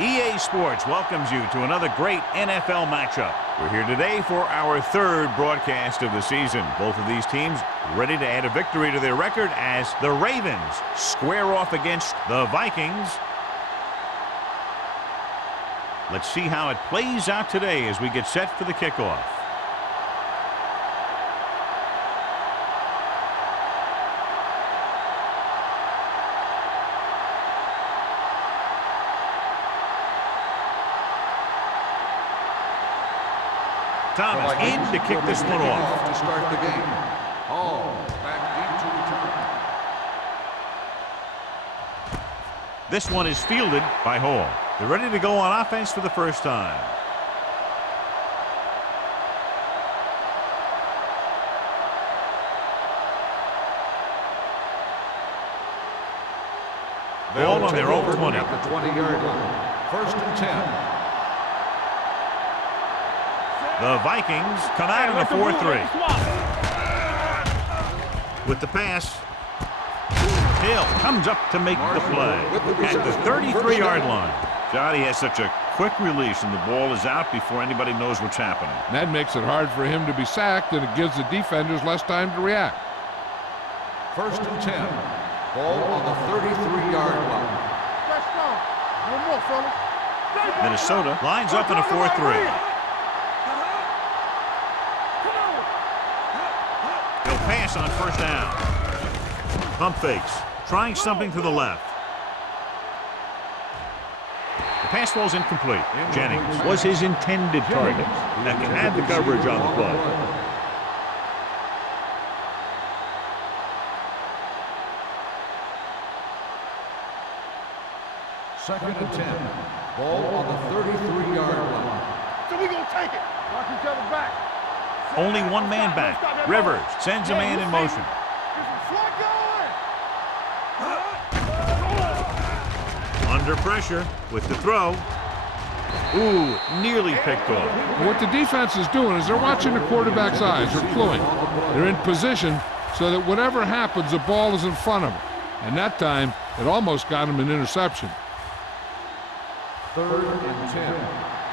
EA Sports welcomes you to another great NFL matchup. We're here today for our third broadcast of the season. Both of these teams ready to add a victory to their record as the Ravens square off against the Vikings. Let's see how it plays out today as we get set for the kickoff. Thomas in to kick this one off. To start the game. Hall back deep to return. This one is fielded by Hall. They're ready to go on offense for the first time. Ball on their own 20. At the 20-yard line. First and 10. The Vikings come out in a 4-3. With the pass, Hill comes up to make the play at the 33-yard line. Johnny has such a quick release, and the ball is out before anybody knows what's happening. And that makes it hard for him to be sacked, and it gives the defenders less time to react. First and 10. Ball on the 33-yard line. Let's go. No more, fellas. Minnesota lines up in a 4-3. Pass on first down. Pump fakes, trying something to the left. The pass falls incomplete. Jennings was his intended target. That can add the coverage on the play. Second and 10. Ball on the 33-yard line. So we gonna take it. Watch each other back. Only one man back. Rivers sends a man in motion. Under pressure with the throw. Ooh, nearly picked off. What the defense is doing is they're watching the quarterback's eyes. They're cluing. They're in position so that whatever happens, the ball is in front of them. And that time, it almost got him an interception. Third and 10.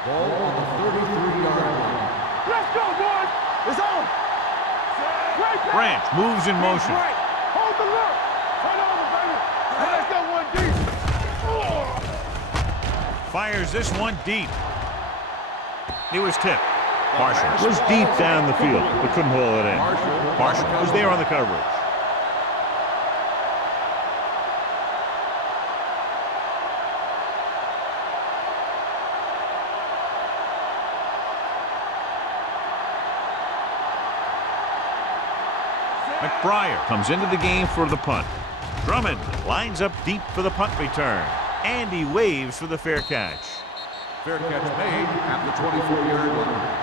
Ball on the 33-yard line. Let's go, boys. It's on. Branch moves in motion. Hold the look. Turn over, baby. Let's go one deep. Fires this one deep. It was tipped. Marshall was deep down the field, but couldn't haul it in. Marshall was there on the coverage. McBriar comes into the game for the punt. Drummond lines up deep for the punt return. And he waves for the fair catch. Fair catch made at the 24-yard line.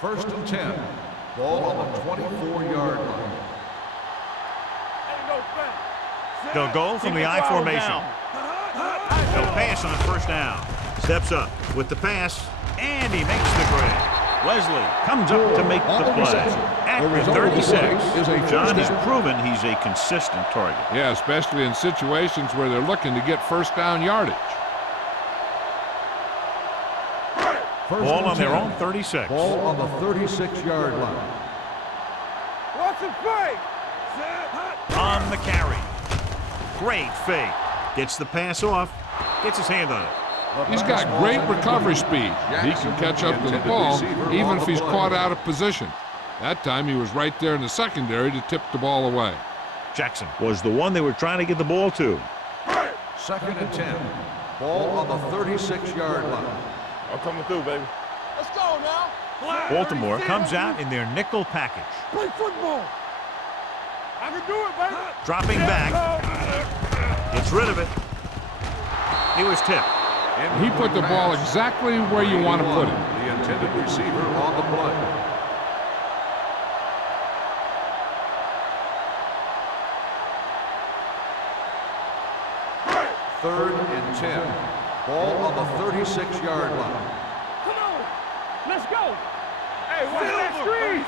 First and 10. Ball on the 24-yard line. They'll go from the I formation. They'll pass on first down. Steps up with the pass, and he makes the grade. Wesley comes up to make the play. At the 36, John has proven he's a consistent target. Yeah, especially in situations where they're looking to get first down yardage. Ball on their own 36. Ball on the 36-yard line. Watch the fake. On the carry. Great fake. Gets the pass off. Gets his hand on it. He's got great recovery speed. He can catch up to the ball even if he's caught out of position. That time he was right there in the secondary to tip the ball away. Jackson was the one they were trying to get the ball to. Second and 10. Ball on the 36-yard line. I'm coming through, baby. Let's go now. Baltimore comes out in their nickel package. Play football. I can do it, baby. Dropping back. Gets rid of it. He was tipped. He put the ball exactly where you want to put it. The intended receiver on the play. Third and 10. Ball on the 36-yard line. Come on. Let's go. Hey, watch that screen.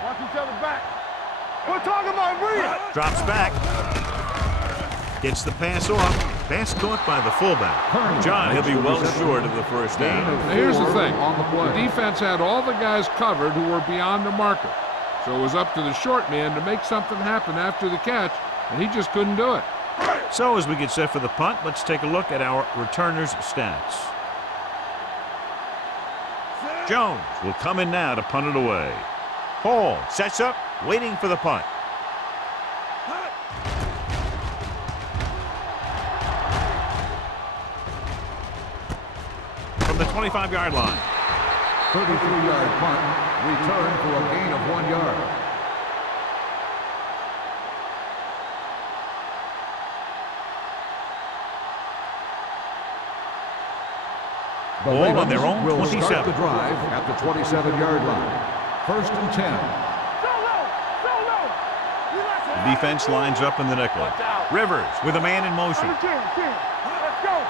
Watch each other back. We're talking about real. Drops back. Gets the pass off. Pass caught by the fullback. John, he'll be well short of the first down. Now, here's the thing. The defense had all the guys covered who were beyond the marker. So it was up to the short man to make something happen after the catch, and he just couldn't do it. So as we get set for the punt, let's take a look at our returners' stats. Jones will come in now to punt it away. Hall sets up, waiting for the punt. From the 25-yard line. 33-yard punt, return for a gain of 1 yard. Ball on their own will 27. start the drive at the 27-yard line. 1st and 10. The defense lines up in the nickel. Rivers with a man in motion. Let's go.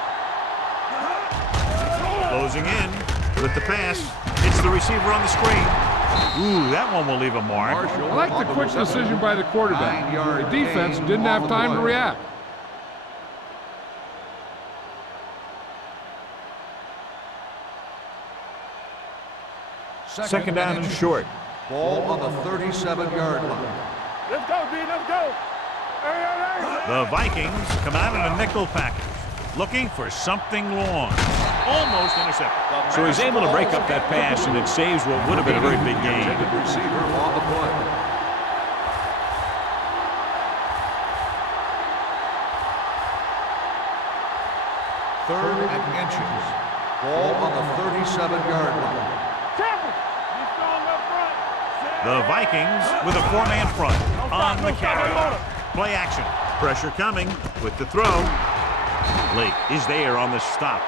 Closing in with the pass. It's the receiver on the screen. Ooh, that one will leave a mark. I like the quick decision by the quarterback. The defense didn't have time to react. Second down and short. Ball on the 37-yard line. Let's go, D. Let's go. Hey. The Vikings come out in a nickel package, looking for something long. Almost intercepted. So he's able to break up that pass, and it saves what would have been a very big gain. Receiver on the play. Third and inches. Ball on the 37-yard line. The Vikings with a four-man front on the carry. Play action. Pressure coming with the throw. Lake is there on the stop.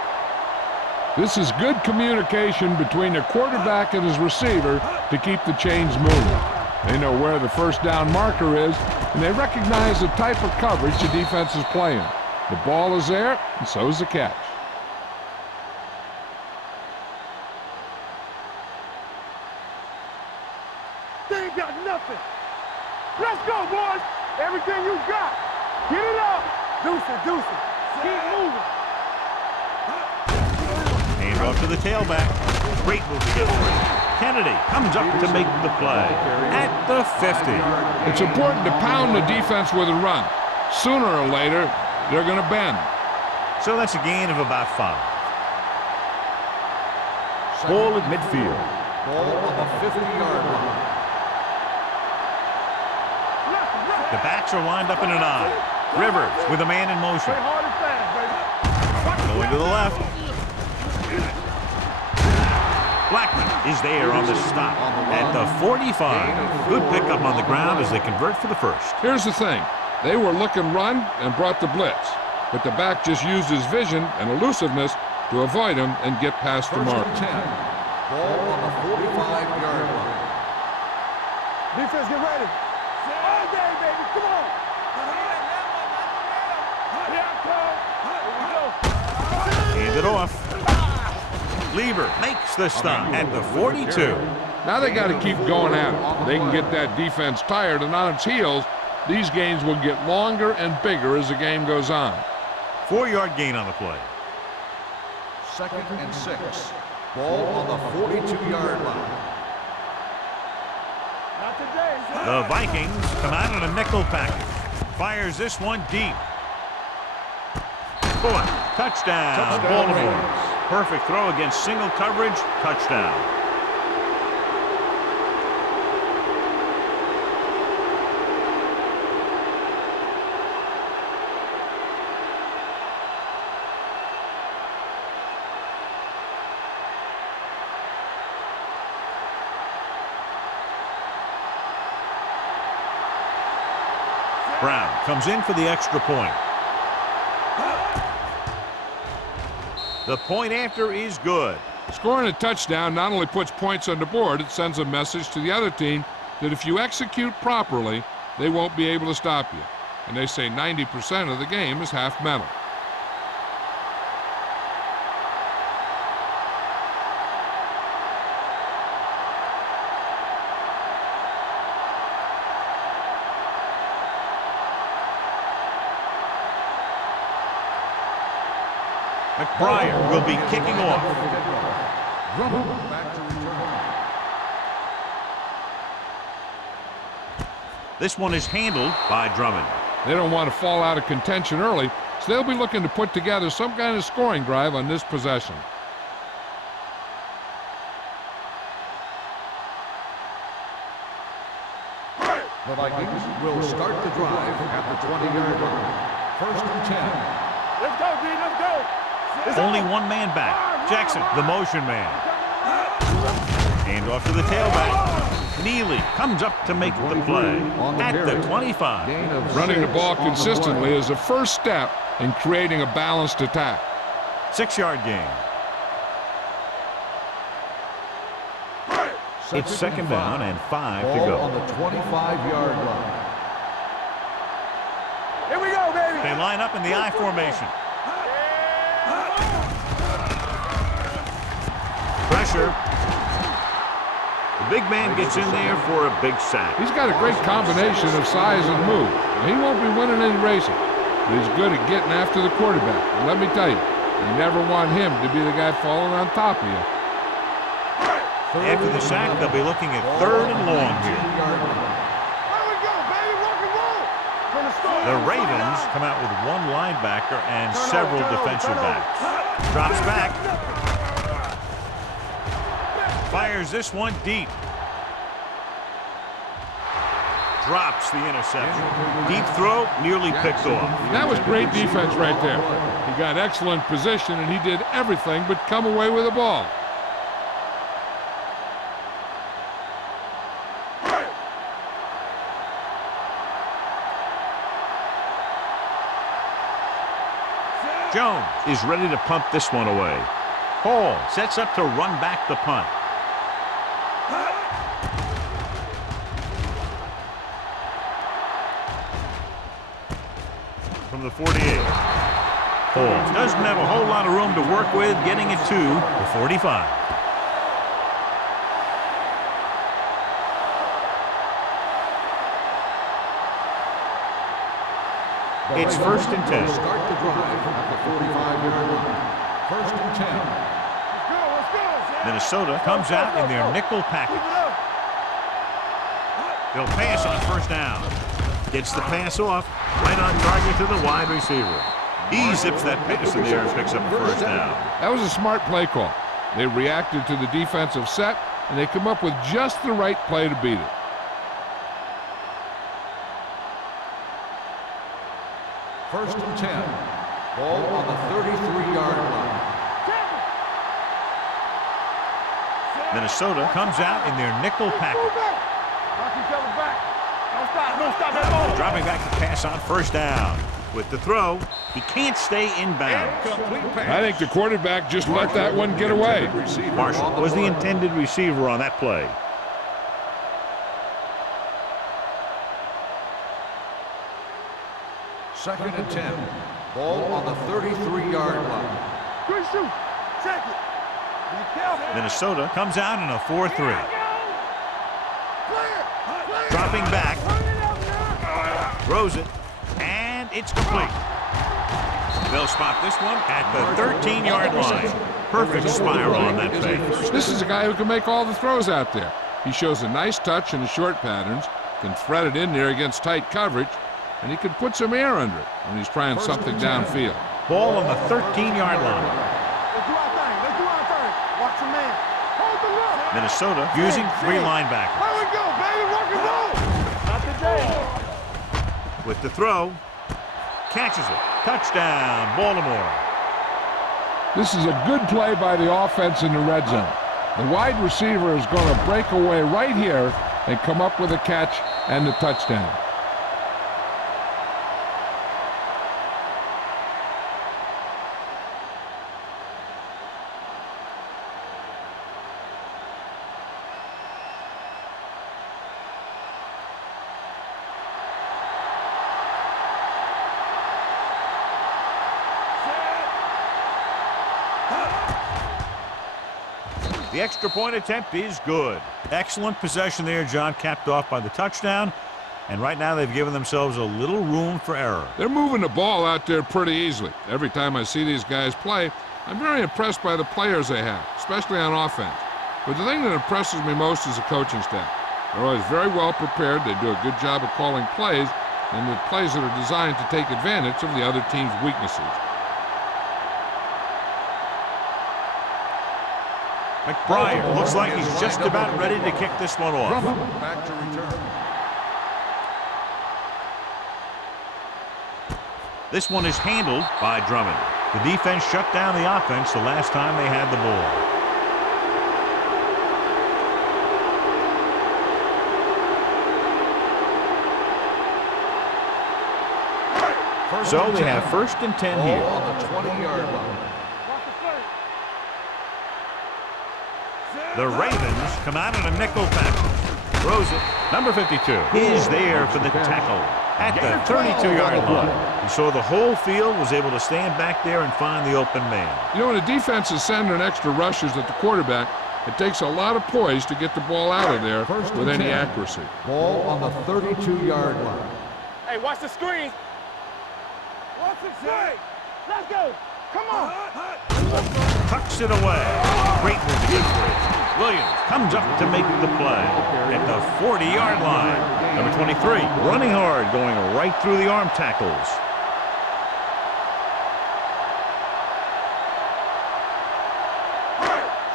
This is good communication between the quarterback and his receiver to keep the chains moving. They know where the first down marker is, and they recognize the type of coverage the defense is playing. The ball is there, and so is the catch. They ain't got nothing. Let's go, boys. Everything you got. Get it up. Deuce it. Keep moving. Hand off to the tailback. Great move to get free. Kennedy comes up to make the play at the 50. It's important to pound the defense with a run. Sooner or later, they're going to bend. So that's a gain of about 5. Ball at midfield. Ball on the 50-yard line. The backs are lined up in an I. Rivers with a man in motion. Play hard and fast, baby. Going to the left. Blackman is there on the stop at the 45. Good pickup on the ground as they convert for the first. Here's the thing. They were looking run and brought the blitz, but the back just used his vision and elusiveness to avoid him and get past the 1st mark. and 10. Ball on the 45-yard line. Defense, get ready. All day, baby. Come on. Hand it off. Lieber makes the stop at the 42. Now they got to keep going at it. They can get that defense tired and on its heels. These games will get longer and bigger as the game goes on. 4-yard gain on the play. 2nd and 6. Ball on the 42-yard line. Not today. The Vikings come out in a nickel package. Fires this one deep. Bullet. Touchdown. Baltimore. Perfect throw against single coverage. Touchdown. Brown comes in for the extra point. The point after is good. Scoring a touchdown not only puts points on the board, it sends a message to the other team that if you execute properly, they won't be able to stop you. And they say 90% of the game is half mental. McBriar will be kicking off. Back to return. This one is handled by Drummond. They don't want to fall out of contention early, so they'll be looking to put together some kind of scoring drive on this possession. The Vikings will start the drive at the 20-yard line. First and 10. Let's go, D. Let's go. Only one man back. Jackson, the motion man. Hand off to the tailback. Neely comes up to make the play at the 25. Running the ball consistently is the first step in creating a balanced attack. 6-yard gain. It's second down and 5 to Ball go. on the 25-yard line. Here we go, baby. They line up in the I formation. Pressure. The big man gets in there for a big sack. He's got a great combination of size and move. He won't be winning any races, but he's good at getting after the quarterback. And let me tell you, you never want him to be the guy falling on top of you. After the sack, they'll be looking at 3rd and long here. There we go, baby. Rock and roll. From the start. The Ravens come out with one linebacker and several defensive backs. Drops back. Fires this one deep. Drops the interception. Deep throw, nearly picked off. That was great defense right there. He got excellent position, and he did everything but come away with the ball. Jones is ready to punt this one away. Hall sets up to run back the punt. From the 48. Hall doesn't have a whole lot of room to work with, getting it to the 45. It's first and 10. Start the drive at the 45-yard line. First and 10. Let's go, let's go. Minnesota comes out in their nickel package. They'll pass on first down. Gets the pass off, right on target to the wide receiver. He zips that pass in the air and picks up the first down. That was a smart play call. They reacted to the defensive set, and they come up with just the right play to beat it. First and 10. Ball on the 33-yard line. Minnesota comes out in their nickel package. Knock each other back. Don't stop that ball. Dropping back to pass on first down. With the throw, he can't stay inbounds. I think the quarterback just let that one get away. Marshall was the intended receiver on that play. Second and 10. Ball on the 33-yard line. Good shoot. Check it. Be careful. Minnesota comes out in a 4-3. Clear. Dropping back, Turn it up now. throws it, and it's complete. They'll spot this one at the 13-yard line. Perfect spiral on that fake. This is a guy who can make all the throws out there. He shows a nice touch in the short patterns, can thread it in there against tight coverage, and he can put some air under it when he's trying something downfield. Ball on the 13-yard line. Let's do our thing. Let's do our thing. Watch your man. Hold the look. Minnesota using 3 linebackers. There we go, baby. Rock and roll. Not today. With the throw, catches it. Touchdown, Baltimore. This is a good play by the offense in the red zone. The wide receiver is going to break away right here and come up with a catch and the touchdown. The extra point attempt is good. Excellent possession there, John, capped off by the touchdown. And right now they've given themselves a little room for error. They're moving the ball out there pretty easily. Every time I see these guys play, I'm very impressed by the players they have, especially on offense. But the thing that impresses me most is the coaching staff. They're always very well prepared. They do a good job of calling plays, and the plays that are designed to take advantage of the other team's weaknesses. McBride looks like he's just about ready to kick this one off. Back to return. This one is handled by Drummond. The defense shut down the offense the last time they had the ball. So they have 1st and 10 here. Ball on the 20-yard line. The Ravens come out in a nickel tackle. Throws it. Number 52 is there for the tackle at the 32-yard line. And so the whole field was able to stand back there and find the open man. You know, when a defense is sending extra rushers at the quarterback, it takes a lot of poise to get the ball out of there with any accuracy. Ball on the 32-yard line. Hey, watch the screen. Watch the screen. Let's go. Come on. Tucks it away. Great move to get free. Williams comes up to make the play at the 40-yard line. Number 23 running hard, going right through the arm tackles.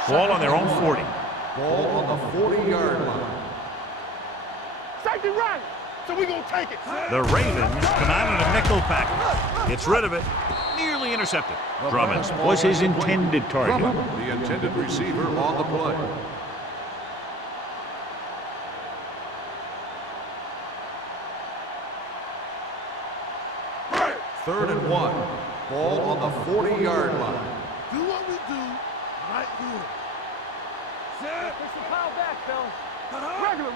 Ball on their own 40. Ball on the 40-yard line. Safety right. So we're going to take it. The Ravens come out in a nickel package. Gets rid of it. Nearly intercepted. Drummond was his intended target. The intended receiver on the play. Third and 1. Ball on the 40-yard line. Do what we do right here. Set. Fix the pile back, fellas. Regular.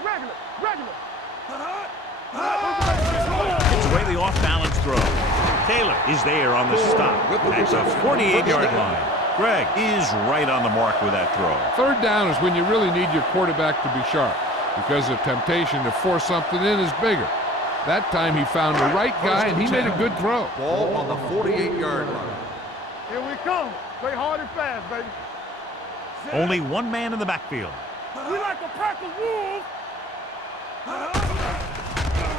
Gets away the off-balance throw. Taylor is there on the stop at the 48-yard line. Greg is right on the mark with that throw. Third down is when you really need your quarterback to be sharp because the temptation to force something in is bigger. That time he found the right guy and he made a good throw. Ball on the 48-yard line. Here we come. Play hard and fast, baby. Only one man in the backfield. We like to pack the wolves.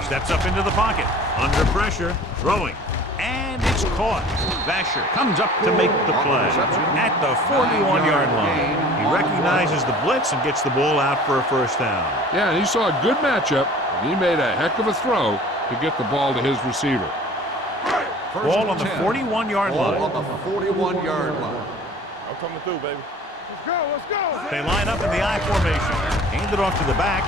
Steps up into the pocket. Under pressure. Throwing. And it's caught. Vasher comes up to make the play at the 41-yard line. He recognizes the blitz and gets the ball out for a first down. Yeah, and he saw a good matchup. And he made a heck of a throw to get the ball to his receiver. Ball on the 41-yard line. Ball on the 41-yard line. I'm coming through, baby. Let's go. They line up in the I formation. Hand it off to the back.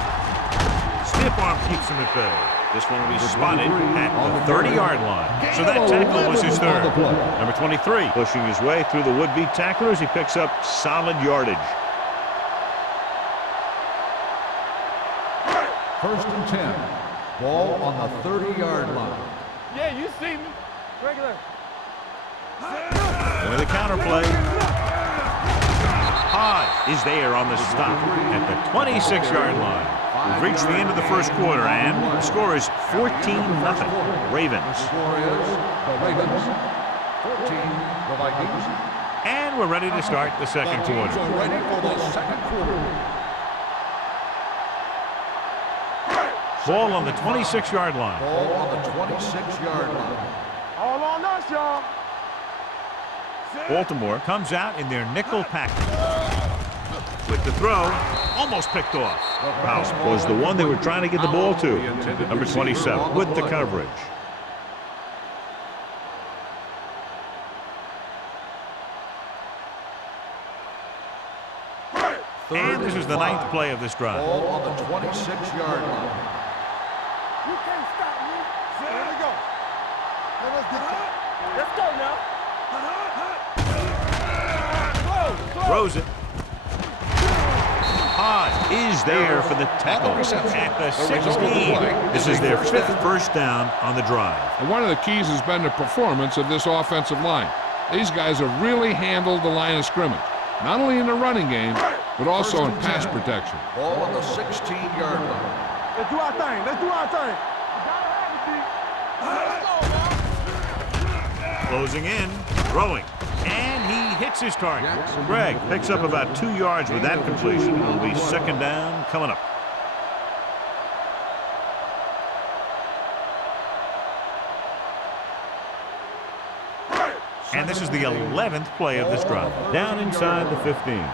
Stiff arm keeps him at bay. This one will be spotted at the 30-yard line. So that tackle was his third. Number 23 pushing his way through the would-be tacklers. He picks up solid yardage. First and 10. Ball on the 30-yard line. Yeah, you see me. Regular. With a counterplay. Hodge is there on the stop at the 26-yard line. We've reached the end of the first quarter, and the score is 14-0. Ravens. The score is the Ravens 14, the Vikings. And we're ready to start the second The teams quarter. are ready for the second quarter. Ball on the 26-yard line. Ball on the 26-yard line. All on us, y'all. Baltimore comes out in their nickel package. With the throw, almost picked off. Powell was the one they were trying to get the ball to. Number 27 with the coverage. And this is the ninth play of this drive. Ball on the 26-yard line. You can't stop me. Here we go. Now let's get that. Let's go now. Throws it. Hodge is there for the tackle at the 16. This is their fifth first down on the drive. And one of the keys has been the performance of this offensive line. These guys have really handled the line of scrimmage, not only in the running game, but also in pass protection. Ball on the 16-yard line. Let's do our thing. Closing in, throwing, and he hits his target. Greg picks up about 2 yards with that completion. It'll be second down coming up. And this is the 11th play of this drive. Down inside the 15.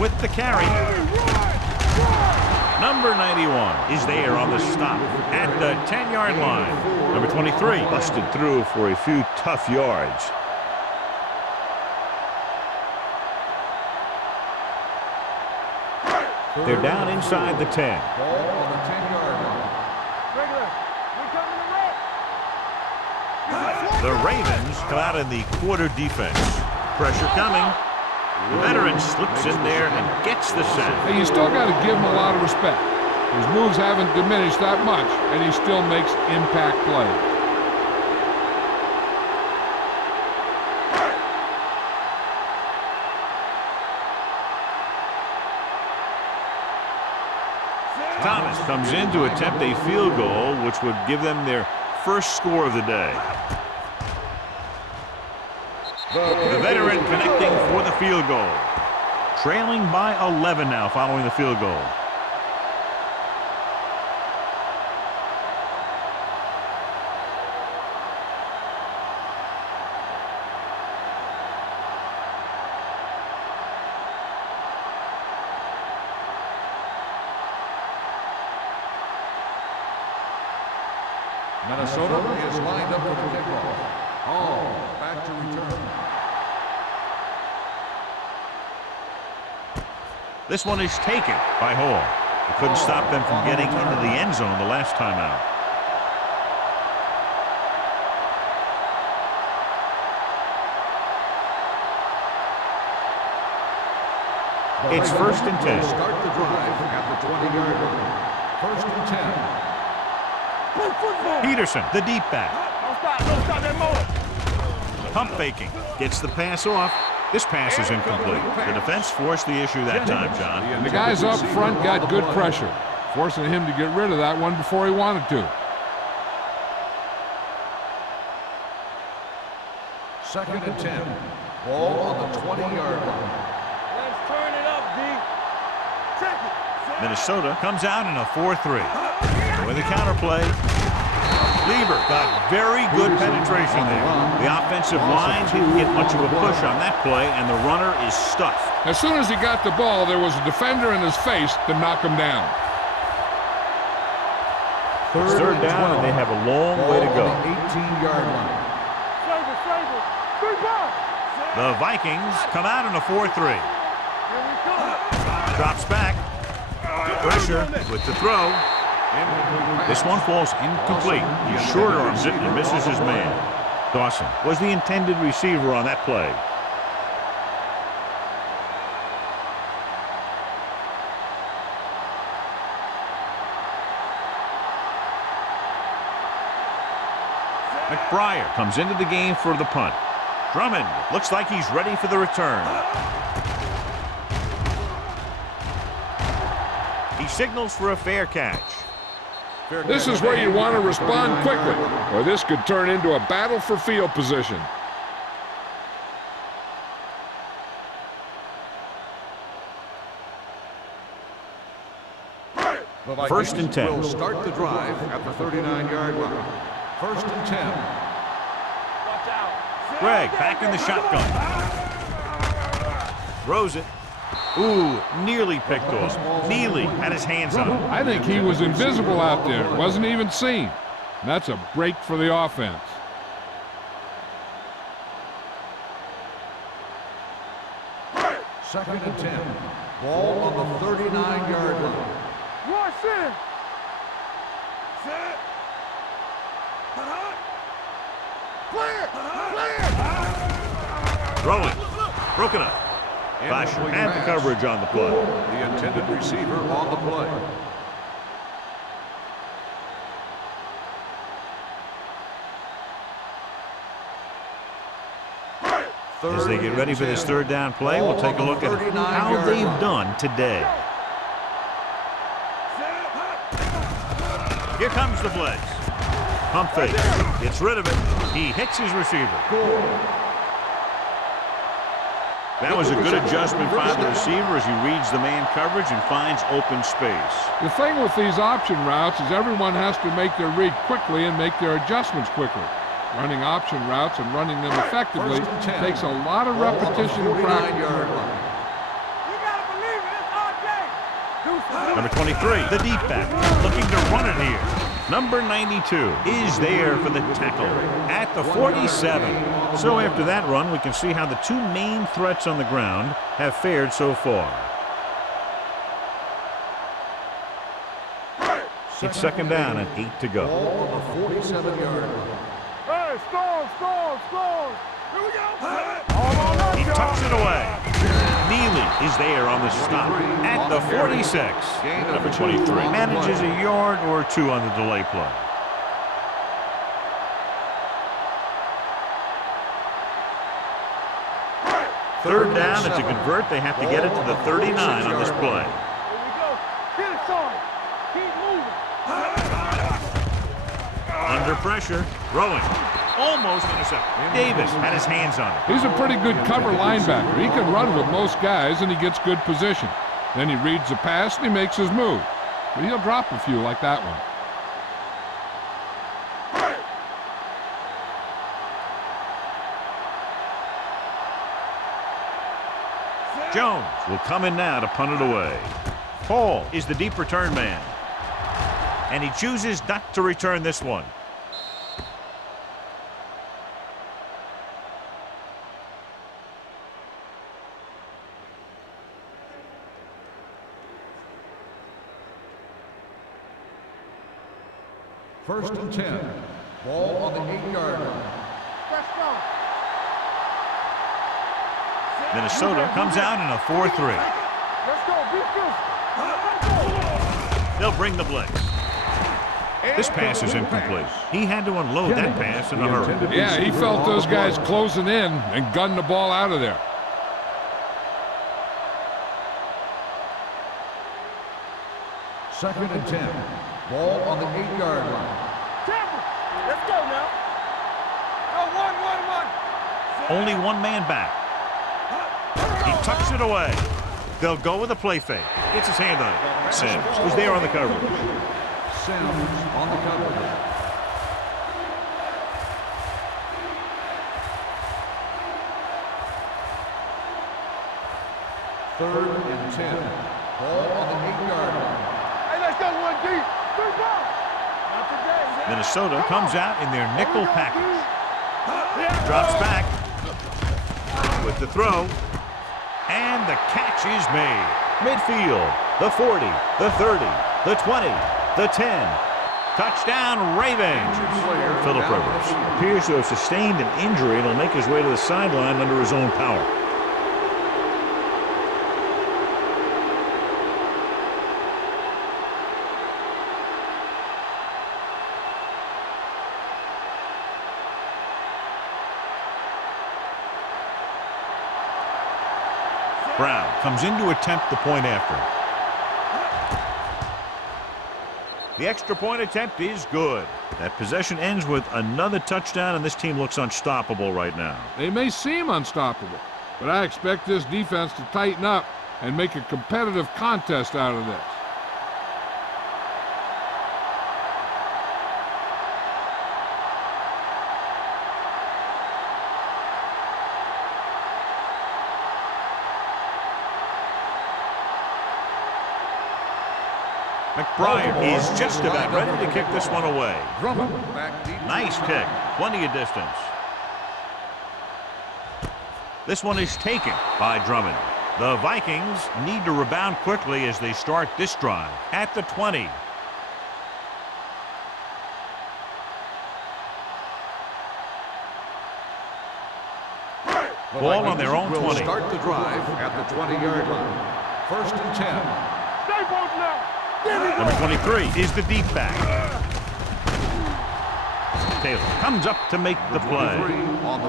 With the carry. Number 91 is there on the stop at the 10-yard line. Number 23 busted through for a few tough yards. They're down inside the 10. Ball on the 10-yard line. The Ravens come out in the quarter defense. Pressure coming. The veteran slips in there and gets the sack. Hey, you still got to give him a lot of respect. His moves haven't diminished that much, and he still makes impact plays. Thomas comes in to attempt a field goal, which would give them their first score of the day. The veteran connecting for the field goal. Trailing by 11 now following the field goal. Minnesota is lined up for the kickoff. Hall back to return. This one is taken by Hall. He couldn't stop them from getting into the end zone the last time out. It's 1st and 10. Start the drive at the 20-yard line. 1st and 10. Peterson, the deep back. Don't stop that motor. Pump faking. Gets the pass off. This pass is incomplete. The defense forced the issue that time, John. The guys up front got good pressure, forcing him to get rid of that one before he wanted to. 2nd and 10. Ball on the 20-yard line. Let's turn it up, D. Check it. Minnesota comes out in a 4-3. With a counterplay. Lieber got very good penetration there. The offensive line didn't get much of a push on that play, and the runner is stuffed. As soon as he got the ball, there was a defender in his face to knock him down. It's third down, and they have a long way to go. 18-yard line. The Vikings come out in a 4-3. Drops back. Pressure with the throw. This one falls incomplete. He short arms it and misses his man. Dawson was the intended receiver on that play. McBriar comes into the game for the punt. Drummond looks like he's ready for the return. He signals for a fair catch. This is where you want to respond quickly, or this could turn into a battle for field position. First and 10. Will start the drive at the 39-yard line. 1st and 10. Greg back in the shotgun. Throws it. Ooh, nearly picked off. Neely had his hands on it. I think he was invisible out there. Wasn't even seen. And that's a break for the offense. Second and 10. Ball on the 39-yard line. Watch it. Set. Clear. Throwing. Broken up. Flash and the coverage on the play. The intended receiver on the play. As they get ready for this third down play, we'll take a look at how they've done today. Here comes the blitz. Pump fake. Gets rid of it. He hits his receiver. That was a good adjustment by the receiver as he reads the man coverage and finds open space. The thing with these option routes is everyone has to make their read quickly and make their adjustments quickly. Running option routes and running them effectively takes a lot of repetition and practice. Number 23, the deep back, looking to run it here. Number 92 is there for the tackle at the 47. So after that run, we can see how the two main threats on the ground have fared so far. It's second down and 8 to go. Ball on the 47-yard line. Hey, storm. Here we go. He tucks it away. Neely is there on the stop at the 46. Number 23 manages a yard or two on the delay play. Third down, and to convert, they have to get it to the 39 on this play. Here we go. Get it, Sean. Keep moving. Under pressure, throwing. Almost intercepted. Davis had his hands on it. He's a pretty good cover linebacker. He can run with most guys, and he gets good position. Then he reads the pass, and he makes his move. But he'll drop a few like that one. Jones will come in now to punt it away. Paul is the deep return man. And he chooses not to return this one. First and 10. Ball on the 8-yard line. Let's go. Minnesota comes out in a 4-3. Let's go. Be physical. They'll bring the blitz. This pass is incomplete. He had to unload that pass in a hurry. Yeah, he felt those guys closing in and gunned the ball out of there. Second and 10. Ball on the 8-yard line. Let's go now. Go, 1. Only one man back. He tucks it away. They'll go with a play fake. Gets his hand on it. Sims was there on the coverage. Sims on the coverage. Third and 10. Ball on the 8-yard line. Hey, let's go 1 deep. 3 balls. Not today. Minnesota comes out in their nickel package. Drops back with the throw. And the catch is made. Midfield, the 40, the 30, the 20, the 10. Touchdown, Ravens. Phillip Rivers appears to have sustained an injury and will make his way to the sideline under his own power. Brown comes in to attempt the point after. The extra point attempt is good. That possession ends with another touchdown, and this team looks unstoppable right now. They may seem unstoppable, but I expect this defense to tighten up and make a competitive contest out of this. McBride is just about ready to kick this one away. Back deep. Nice kick. Plenty of distance. This one is taken by Drummond. The Vikings need to rebound quickly as they start this drive at the 20. Ball on their own 20. Start the drive at the 20-yard line. First and 10. Stay both now. Number 23 is the deep back. Taylor comes up to make the play.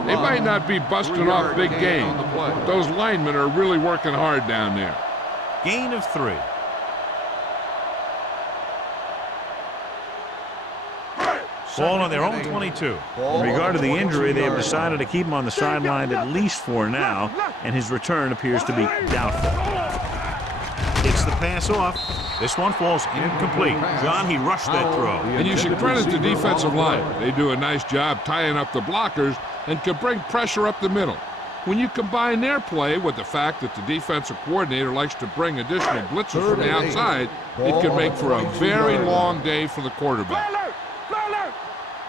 They might not be busting off big gains, but those linemen are really working hard down there. Gain of 3. Ball on their own 22. In regard to the injury, they have decided to keep him on the sideline at least for now, and his return appears to be doubtful. Takes the pass off. This one falls incomplete. John, he rushed that throw. And you should credit the defensive line. They do a nice job tying up the blockers and can bring pressure up the middle. When you combine their play with the fact that the defensive coordinator likes to bring additional blitzes from the outside, it can make for a very long day for the quarterback.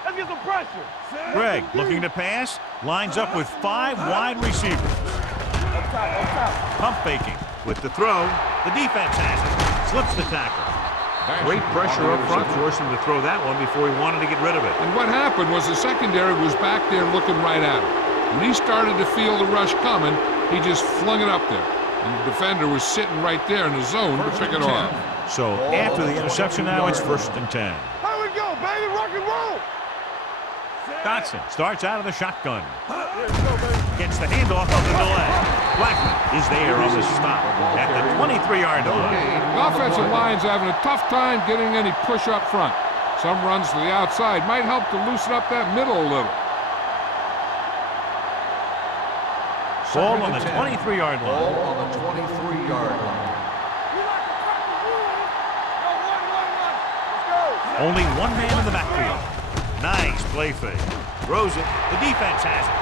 Let's get some pressure. Greg, looking to pass, lines up with 5 wide receivers. Pump faking with the throw. The defense has it. Slips the tackle. Great pressure up front, forced him to throw that one before he wanted to get rid of it. And what happened was the secondary was back there looking right at him. When he started to feel the rush coming, he just flung it up there. And the defender was sitting right there in the zone to pick it off. So after the interception now, it's 1st and 10. Here we go, baby. Rock and roll. Dotson starts out of the shotgun. Gets the handoff on the delay. Blackman is there on the stop at the 23-yard line. The offensive line's having a tough time getting any push up front. Some runs to the outside might help to loosen up that middle a little. Ball on the 23-yard line. Ball on the 23-yard line. Only one man in the backfield. Nice play fake. Throws it. The defense has it.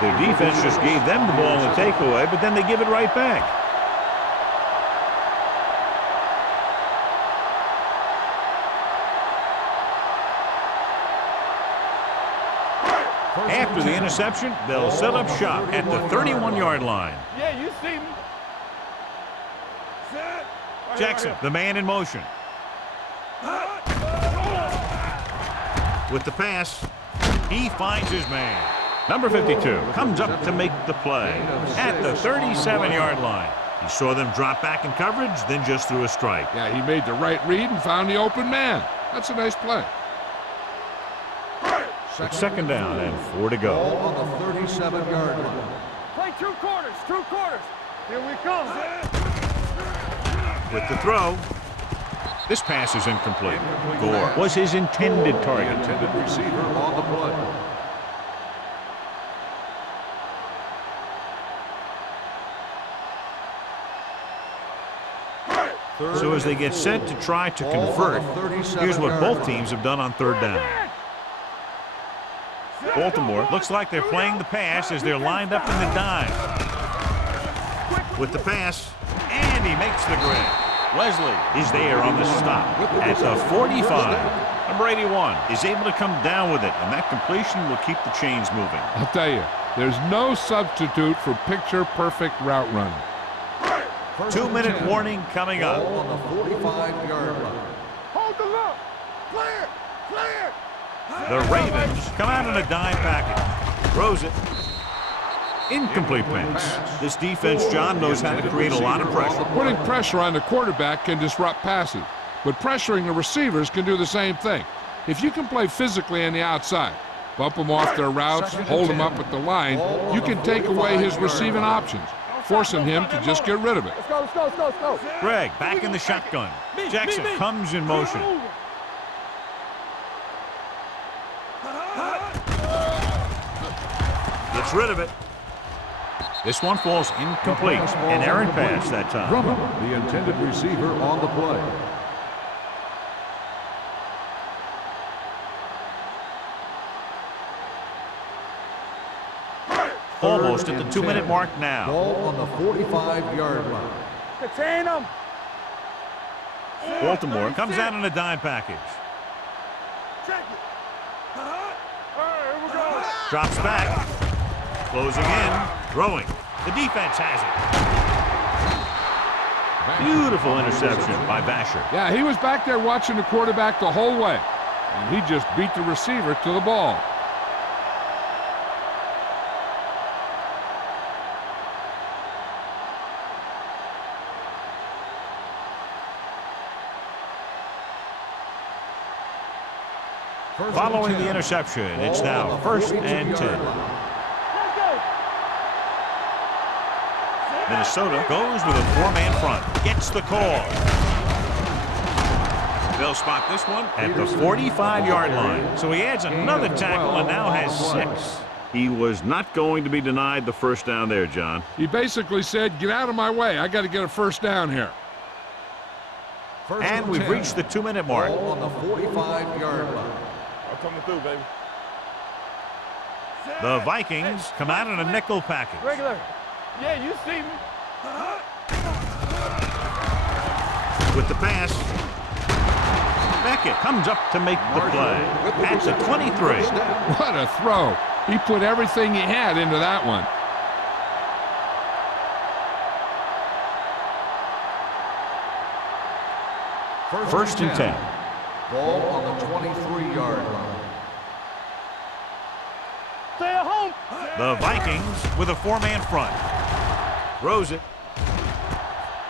The defense just gave them the ball in the takeaway, but then they give it right back. After the interception, they'll set up shop at the 31-yard line. Yeah, you see me. Jackson, the man in motion. With the pass, he finds his man. Number 52 comes up to make the play at the 37-yard line. He saw them drop back in coverage, then just threw a strike. Yeah, he made the right read and found the open man. That's a nice play. It's 2nd down and 4 to go. Ball on the 37-yard line. Play 2 quarters, 2 quarters. Here we come. With the throw, this pass is incomplete. Gore was his intended target. Intended receiver on the play. So as they get set to try to convert, here's what both teams have done on 3rd down. Baltimore looks like they're playing the pass as they're lined up in the dime. With the pass, and he makes the grab. Wesley is there on the stop at the 45. Number 81 is able to come down with it, and that completion will keep the chains moving. I'll tell you, there's no substitute for picture-perfect route running. 2-minute warning coming up. Ball on the 45-yard line. Hold the look. Clear. Clear. The Ravens come out in a dime package. Throws it. Incomplete pass. This defense, John, knows how to create a lot of pressure. Putting pressure on the quarterback can disrupt passes, but pressuring the receivers can do the same thing. If you can play physically on the outside, bump them off their routes, hold them up at the line, you can take away his receiving options, forcing him to just get rid of it. Let's go, let's go, let's go, let's go. Greg back in the shotgun. Jackson comes in motion. Gets rid of it. This one falls incomplete. An errant pass that time. Drummond, the intended receiver on the play. Almost at the 2-minute mark now. Ball on the 45-yard line. Contain them. Baltimore comes out in a dime package. Check it. All right, here we go. Drops back. Closing in. Throwing. The defense has it. Beautiful interception by Basher. Yeah, he was back there watching the quarterback the whole way, and he just beat the receiver to the ball. Following the interception, it's now 1st and 10. Minnesota goes with a 4-man front. Gets the call. They'll spot this one at the 45-yard line. So he adds another tackle and now has 6. He was not going to be denied the first down there, John. He basically said, get out of my way. I got to get a first down here. And we've reached the 2-minute mark. Ball on the 45-yard line. I'm coming through, baby. The Vikings come out in a nickel package. Regular. Yeah, you see me. With the pass, Beckett comes up to make the play at the 23. What a throw. He put everything he had into that one. First and 10. Ball on the 23-yard line. Stay at home. The Vikings with a 4-man front. Throws it.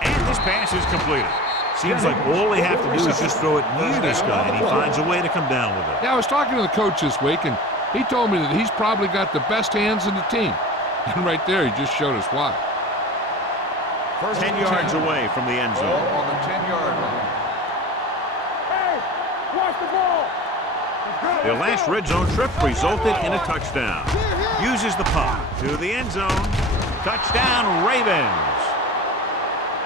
And this pass is completed. Seems like all they have to do is just throw it near this guy, and he finds a way to come down with it. Yeah, I was talking to the coach this week, and he told me that he's probably got the best hands in the team. And right there, he just showed us why. 10 yards away from the end Ball zone. on the 10-yard line. Hey, watch the ball. Their last red zone trip resulted in a touchdown. Uses the pump to the end zone. Touchdown, Ravens.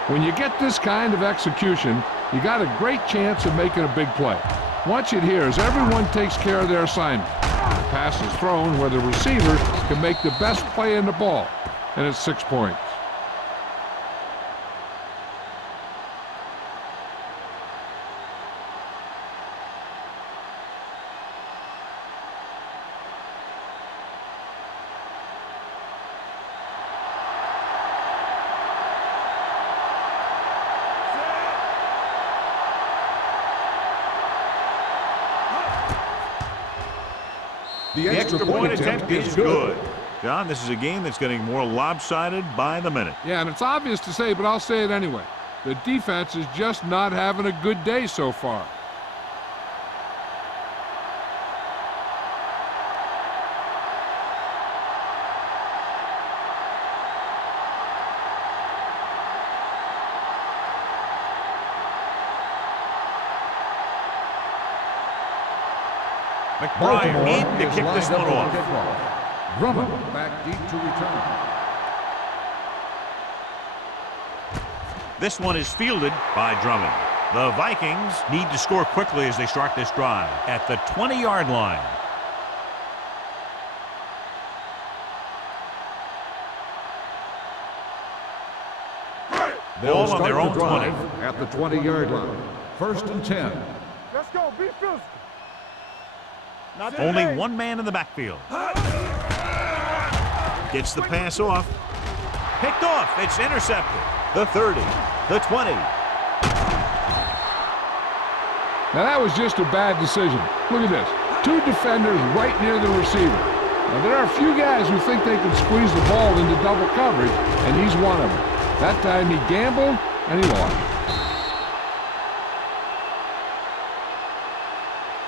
When you get this kind of execution, you got a great chance of making a big play. Watch it here as everyone takes care of their assignment. The pass is thrown where the receiver can make the best play in the ball, and it's 6 points. The extra point attempt is good. John, this is a game that's getting more lopsided by the minute. Yeah, and it's obvious to say, but I'll say it anyway. The defense is just not having a good day so far. McBride in to kick this one off. Drummond back deep to return. This one is fielded by Drummond. The Vikings need to score quickly as they start this drive at the 20-yard line. Ball on their own 20. At the 20-yard line. First and 10. Let's go. Be physical. Only one man in the backfield. Gets the pass off. Picked off. It's intercepted. The 30. The 20. Now that was just a bad decision. Look at this. 2 defenders right near the receiver. Now there are a few guys who think they can squeeze the ball into double coverage, and he's one of them. That time he gambled, and he lost.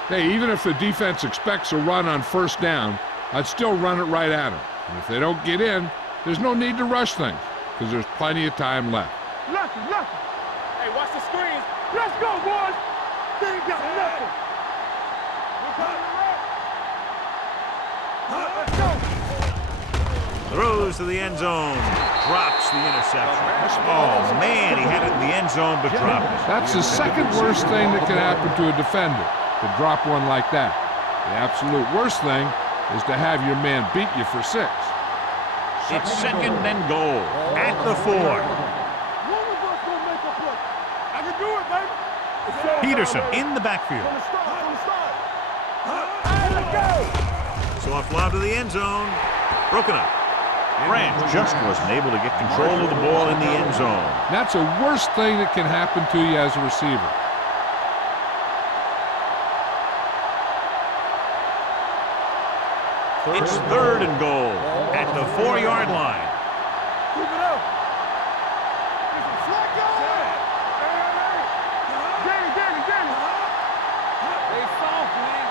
Hey, even if the defense expects a run on first down, I'd still run it right at them. And if they don't get in, there's no need to rush things, because there's plenty of time left. Lucky. Hey, watch the screens. Let's go, boys. They ain't got nothing. Let's go. Throws to the end zone. Drops the interception. Oh, man, he had it in the end zone, but dropped it. That's the second worst thing that can happen to a defender, to drop one like that. The absolute worst thing is to have your man beat you for 6. It's second and goal at the 4. One of us gonna make a play. I can do it, baby. Peterson in the backfield. From the start. Hey, let's go. So off lob to the end zone. Broken up. Branch just wasn't able to get control of the ball in the end zone. That's the worst thing that can happen to you as a receiver. It's third and goal at the 4-yard line. Keep it up. Let go. Hey. They soft, man.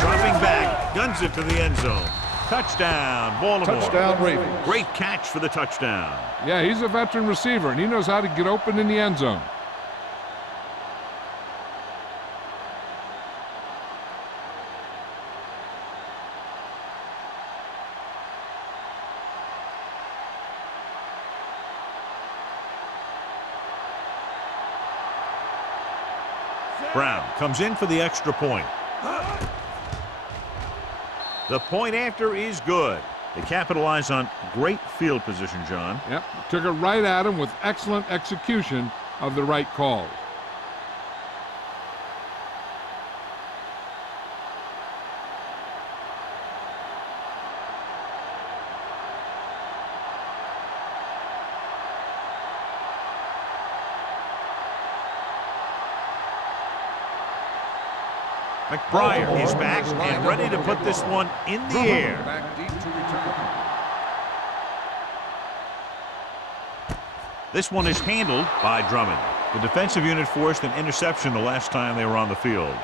Dropping back, guns it to the end zone. Touchdown, Baltimore. Touchdown, Ravens. Great catch for the touchdown. Yeah, he's a veteran receiver, and he knows how to get open in the end zone. Brown comes in for the extra point. The point after is good. They capitalize on great field position, John. Yep, took it right at him with excellent execution of the right calls. McBride is back and ready to put this one in the air. Back deep to return. This one is handled by Drummond. The defensive unit forced an interception the last time they were on the field.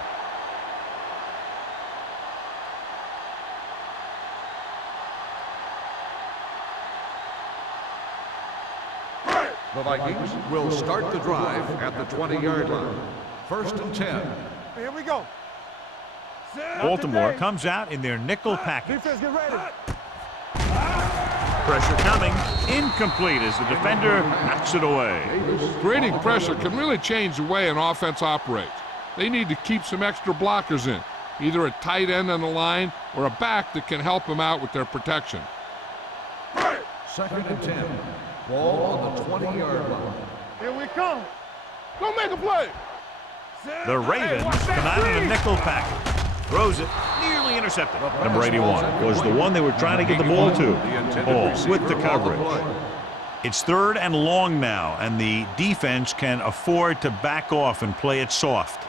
The Vikings will start the drive at the 20-yard line. 1st and 10. Here we go. Baltimore comes out in their nickel package. Defense, get ready. Pressure coming. Incomplete as the defender knocks it away. Creating pressure can really change the way an offense operates. They need to keep some extra blockers in, either a tight end on the line or a back that can help them out with their protection. 2nd and 10. Ball on the 20-yard line. Here we come. Go make a play. The Ravens come out in a nickel package. Throws it, nearly intercepted. Number 81 was the one they were trying to get the ball to. Hall with the coverage. It's 3rd and long now, and the defense can afford to back off and play it soft.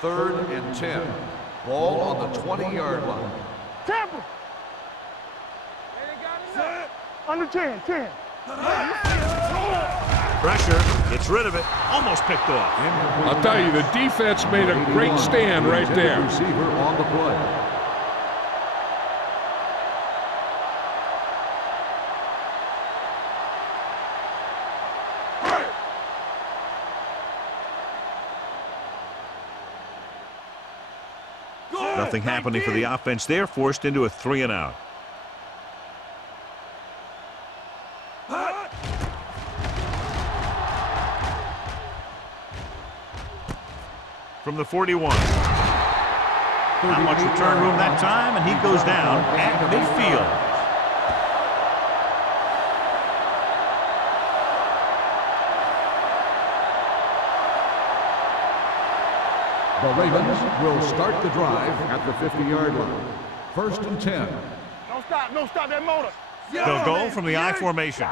3rd and 10. Ball on the 20-yard line. Tampa. Under 10, 10. Pressure, gets rid of it, almost picked off. I'll tell you, the defense made a great stand right there. Receiver on the play. Nothing happening for the offense there, forced into a 3 and out. From the 41. Not much return room that time, and he goes down at midfield. The Ravens will start the drive at the 50-yard line. 1st and 10. Don't stop that motor. They'll go from the I formation.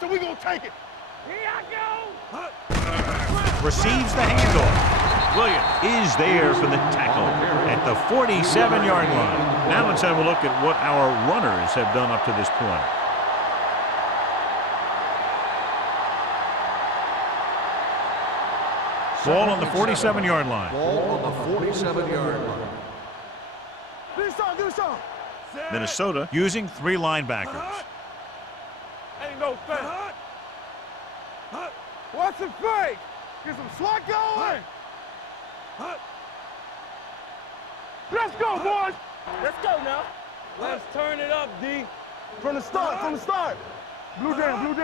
So we gonna take it. Here I go. Receives the handoff. Williams is there for the tackle at the 47-yard line. Now let's have a look at what our runners have done up to this point. Ball on the 47-yard line. Ball on the 47-yard line. Do something. Minnesota using 3 linebackers. Ain't no fence. What's the fake? Get some SWAT going. Let's go, boys. Let's go now. Let's turn it up, D. From the start. Blue down.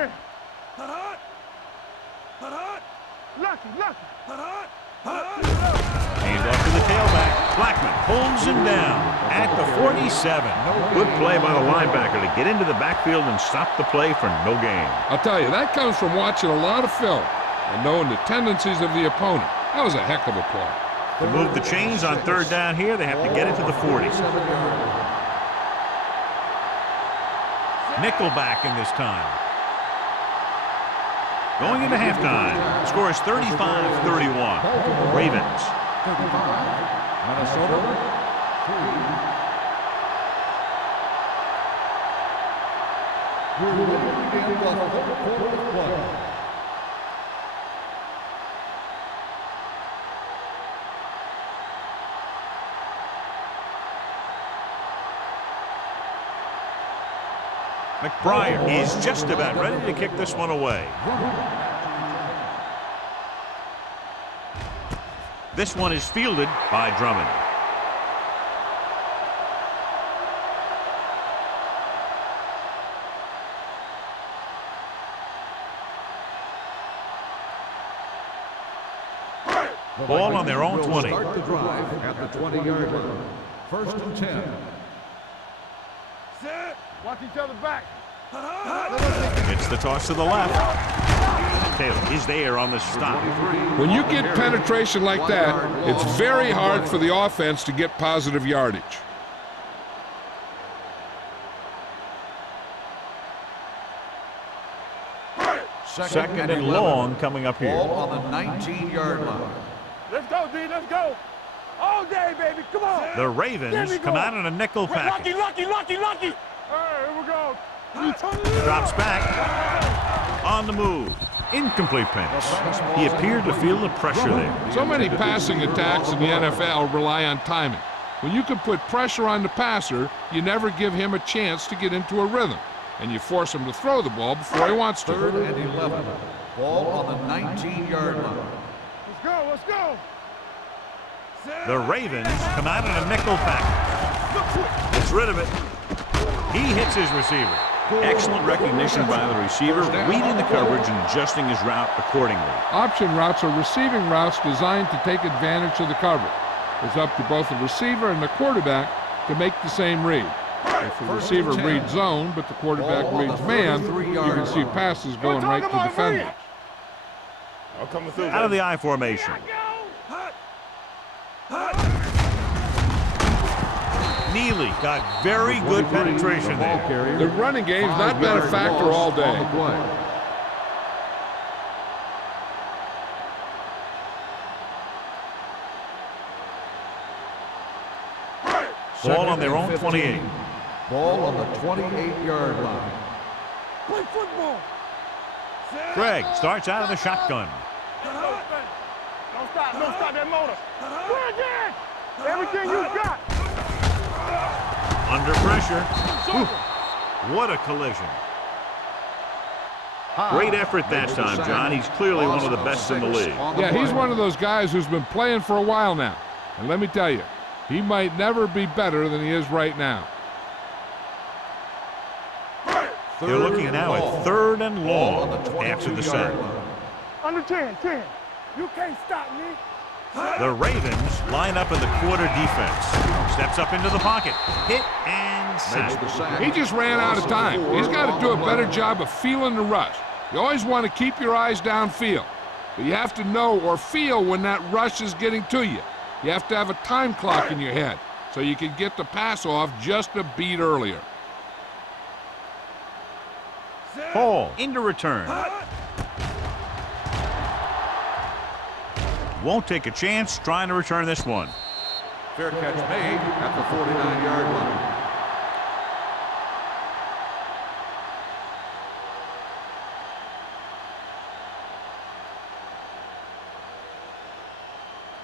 Lucky. Hands off to the tailback. Blackman pulls him down at the 47. Good play by the linebacker to get into the backfield and stop the play for no gain. I'll tell you, that comes from watching a lot of film and knowing the tendencies of the opponent. That was a heck of a play. To move the chains on 3rd down here, they have to get it to the 40. Nickelback in this time. Going into halftime, score is 35-31. Ravens. 35. Minnesota 3. We're ready to begin the 3rd quarter of play. McBride is just about ready to kick this one away. This one is fielded by Drummond. Ball on their own 20. Start the drive at the 20-yard line. First and 10. Set. Watch each other back. It's the toss to the left. Taylor is there on the stop. When you get penetration like that, it's very hard for the offense to get positive yardage. Second and long coming up here. Ball on the 19-yard line. Let's go, D. Let's go. All day, baby. Come on. The Ravens come out in a nickel package. Lucky. Hey, here we go. Drops back. On the move. Incomplete pass. He appeared to feel the pressure there. So many passing attacks in the NFL rely on timing. When you can put pressure on the passer, you never give him a chance to get into a rhythm, and you force him to throw the ball before he wants to. Third and 11. Ball on the 19-yard line. Let's go. The Ravens come out in a nickel package. Gets rid of it. He hits his receiver. Excellent recognition by the receiver, reading the coverage and adjusting his route accordingly. Option routes are receiving routes designed to take advantage of the coverage. It's up to both the receiver and the quarterback to make the same read. If the receiver reads zone, but the quarterback reads man, you can see passes going right to defenders. Out of the I formation. Neely got very good penetration there. The running game's not been a factor all day. Ball on their own 28. Ball on the 28-yard line. Play football. Craig starts out of the shotgun. Don't stop that motor. Craig, everything you got. Under pressure. What a collision. Great effort that time, John. He's clearly one of the best in the league. Yeah, he's one of those guys who's been playing for a while now. And let me tell you, he might never be better than he is right now. They're looking now at third and long after the set. Under 10. You can't stop me. The Ravens line up in the quarter defense. Steps up into the pocket. Hit and sack. He just ran out of time. He's got to do a better job of feeling the rush. You always want to keep your eyes downfield, but you have to know or feel when that rush is getting to you. You have to have a time clock in your head so you can get the pass off just a beat earlier. Hall into return. Won't take a chance trying to return this one. Fair catch made at the 49-yard line.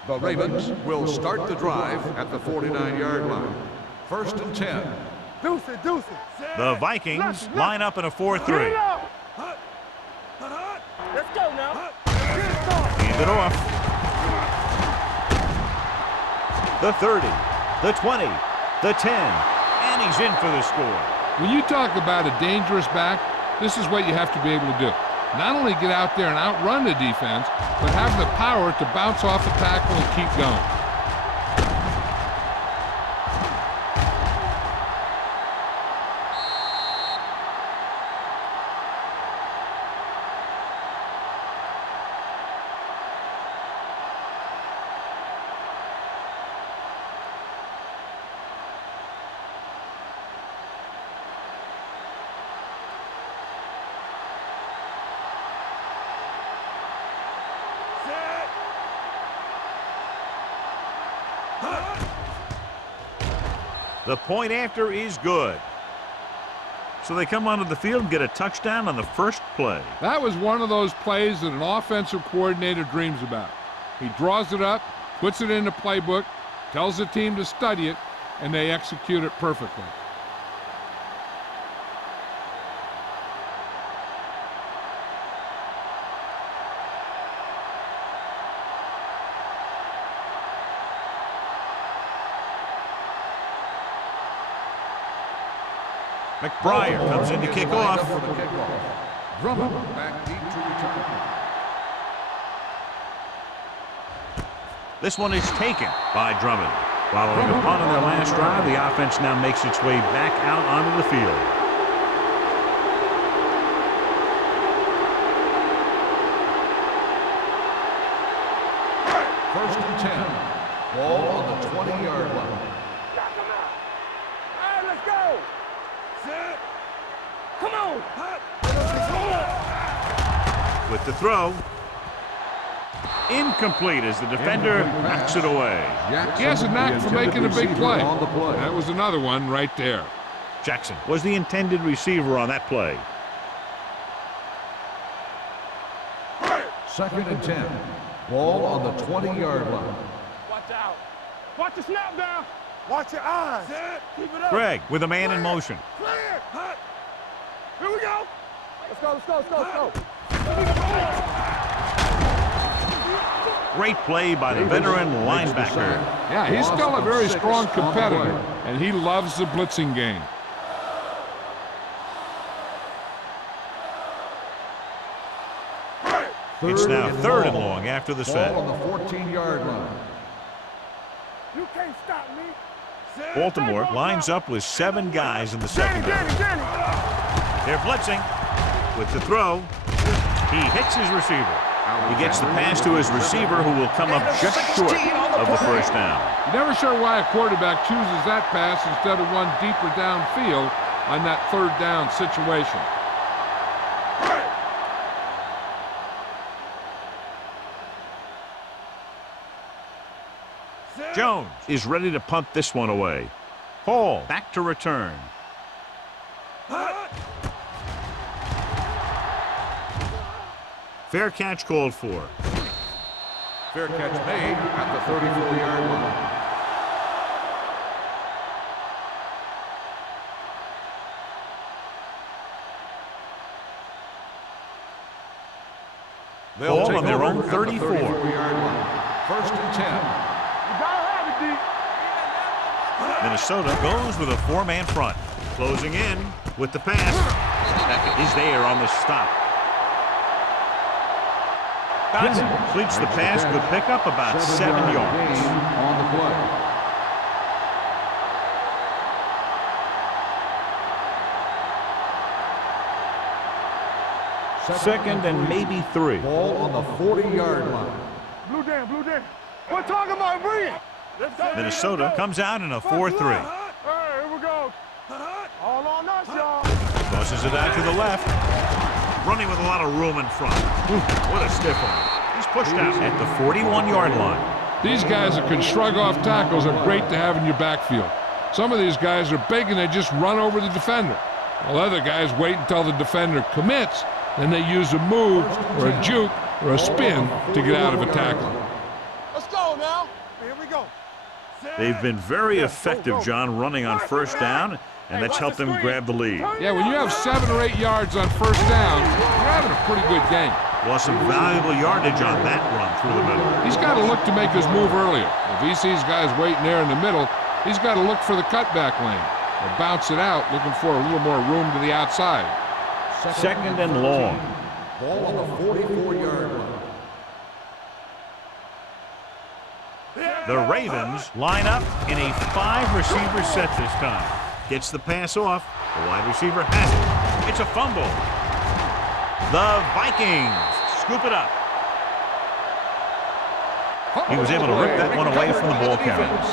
The Ravens will start the drive at the 49-yard line. First and 10. Deuce it. The Vikings line up in a 4-3. Let's go now. Hand it off. The 30, the 20, the 10, and he's in for the score. When you talk about a dangerous back, this is what you have to be able to do. Not only get out there and outrun the defense, but have the power to bounce off the tackle and keep going. The point after is good. So they come onto the field and get a touchdown on the first play. That was one of those plays that an offensive coordinator dreams about. He draws it up, puts it in the playbook, tells the team to study it, and they execute it perfectly. McBriar comes in to kick off. Drummond back deep to return. This one is taken by Drummond. Following a punt on their last drive, the offense now makes its way back out onto the field. First and 10. Ball on the 20-yard line. Got them out. All right, let's go. Set. Come on. With the throw. Incomplete as the defender knocks it away. He has a knack for making a big play. That was another one right there. Jackson was the intended receiver on that play. Second and 10. Ball on the 20-yard line. Watch out. Watch the snap down. Watch your eyes. Set. Keep it up. Greg with a man in motion. Clear. Here we go. Let's go, let's go, let's go, let's go. Great play by the veteran linebacker. Yeah, he's still a very strong competitor, and he loves the blitzing game. It's now third and long after the set. Ball on the 14-yard line. You can't stop me. Baltimore lines up with 7 guys in the secondary. They're blitzing. With the throw, he hits his receiver. He gets the pass to his receiver, who will come up just short of the first down. You're never sure why a quarterback chooses that pass instead of one deeper downfield on that third down situation. Jones is ready to punt this one away. Hall back to return. Fair catch called for. Fair catch made at the 34-yard line. They'll Ball take on their over own at 34. the 34-yard line. First and 10. You gotta have it, D. Minnesota goes with a 4-man front. Closing in with the pass. Beckett is there on the stop. Dodson completes the pass. Good pickup, about 7 yards. On the play. Second and maybe 3. Ball on the 40-yard line. Blue down, blue down. We're talking about Bree. Let's go. Minnesota comes out in a 4-3. All right, here we go. All on us, y'all. Tosses it out to the left. Running with a lot of room in front. What a stiff one. He's pushed out at the 41-yard line. These guys that can shrug off tackles are great to have in your backfield. Some of these guys are big and they just run over the defender. While other guys wait until the defender commits, then they use a move or a juke or a spin to get out of a tackle. Let's go now. Here we go. They've been very effective, John, running on first down, and that's helped them grab the lead. Yeah, when you have 7 or 8 yards on first down, you're having a pretty good game. Lost some valuable yardage on that run through the middle. He's got to look to make his move earlier. If he sees guys waiting there in the middle, he's got to look for the cutback lane or bounce it out, looking for a little more room to the outside. Second and long. Ball on the 44-yard line. The Ravens line up in a 5-receiver set this time. Gets the pass off. The wide receiver has it. It's a fumble. The Vikings scoop it up. He was able to rip that one away from the ball carriers.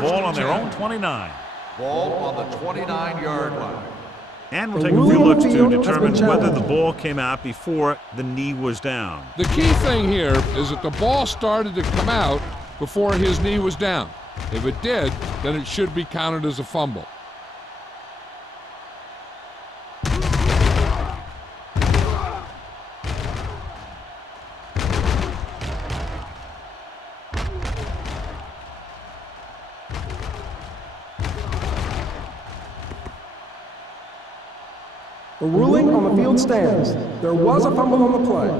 Ball on their own 29. Ball on the 29-yard line. And we'll take a few looks to determine whether the ball came out before the knee was down. The key thing here is that the ball started to come out before his knee was down. If it did, then it should be counted as a fumble. The ruling on the field stands. There was a fumble on the play.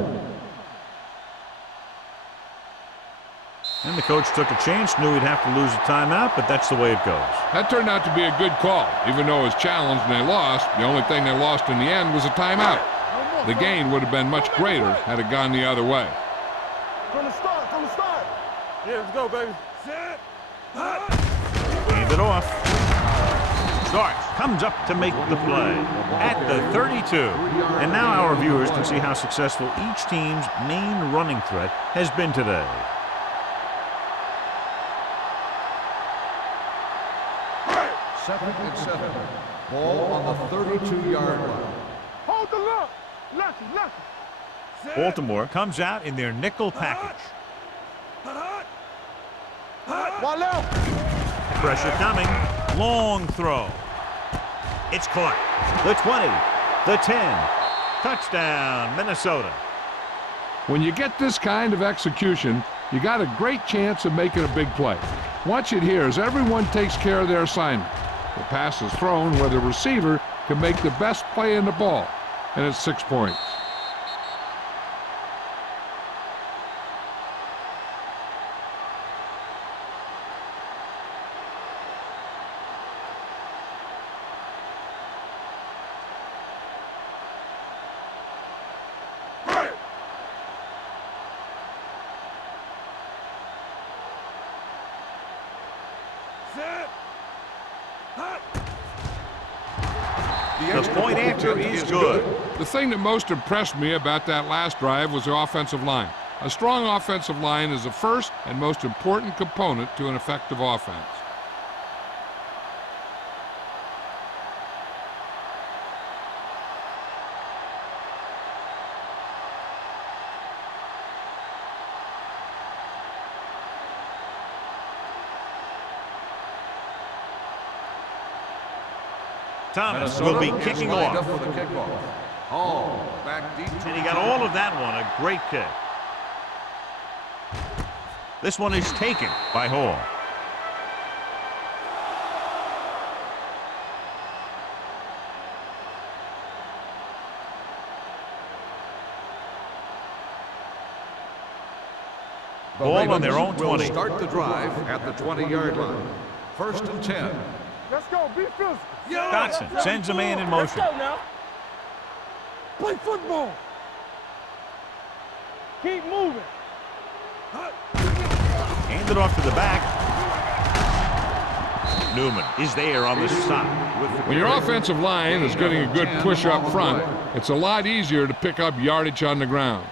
And the coach took a chance, knew he'd have to lose a timeout, but that's the way it goes. That turned out to be a good call. Even though it was challenged and they lost, the only thing they lost in the end was a timeout. The gain would have been much greater had it gone the other way. From the start, from the start. Yeah, let's go, baby. Set. Hand it off. Starts, comes up to make the play at the 32. And now our viewers can see how successful each team's main running threat has been today. Second and 7. Ball on the 32-yard line. Hold the look. Lucky. Baltimore comes out in their nickel package. One left. Pressure coming. Long throw. It's caught. The 20. The 10. Touchdown, Minnesota. When you get this kind of execution, you got a great chance of making a big play. Watch it here as everyone takes care of their assignment. The pass is thrown where the receiver can make the best play in the ball, and it's 6 points. The point after is good. The thing that most impressed me about that last drive was the offensive line. A strong offensive line is the first and most important component to an effective offense. Thomas will be kicking off. For the kickoff. Hall back deep. And he got all of that one. A great kick. This one is taken by Hall. Ball on their own 20. Will start the drive at the 20-yard line. First and 10. Let's go. Be physical. Dotson sends a man in motion. Let's go now. Play football. Keep moving. Hand it off to the back. Newman is there on the stop. When your offensive line is getting a good push up front, it's a lot easier to pick up yardage on the ground.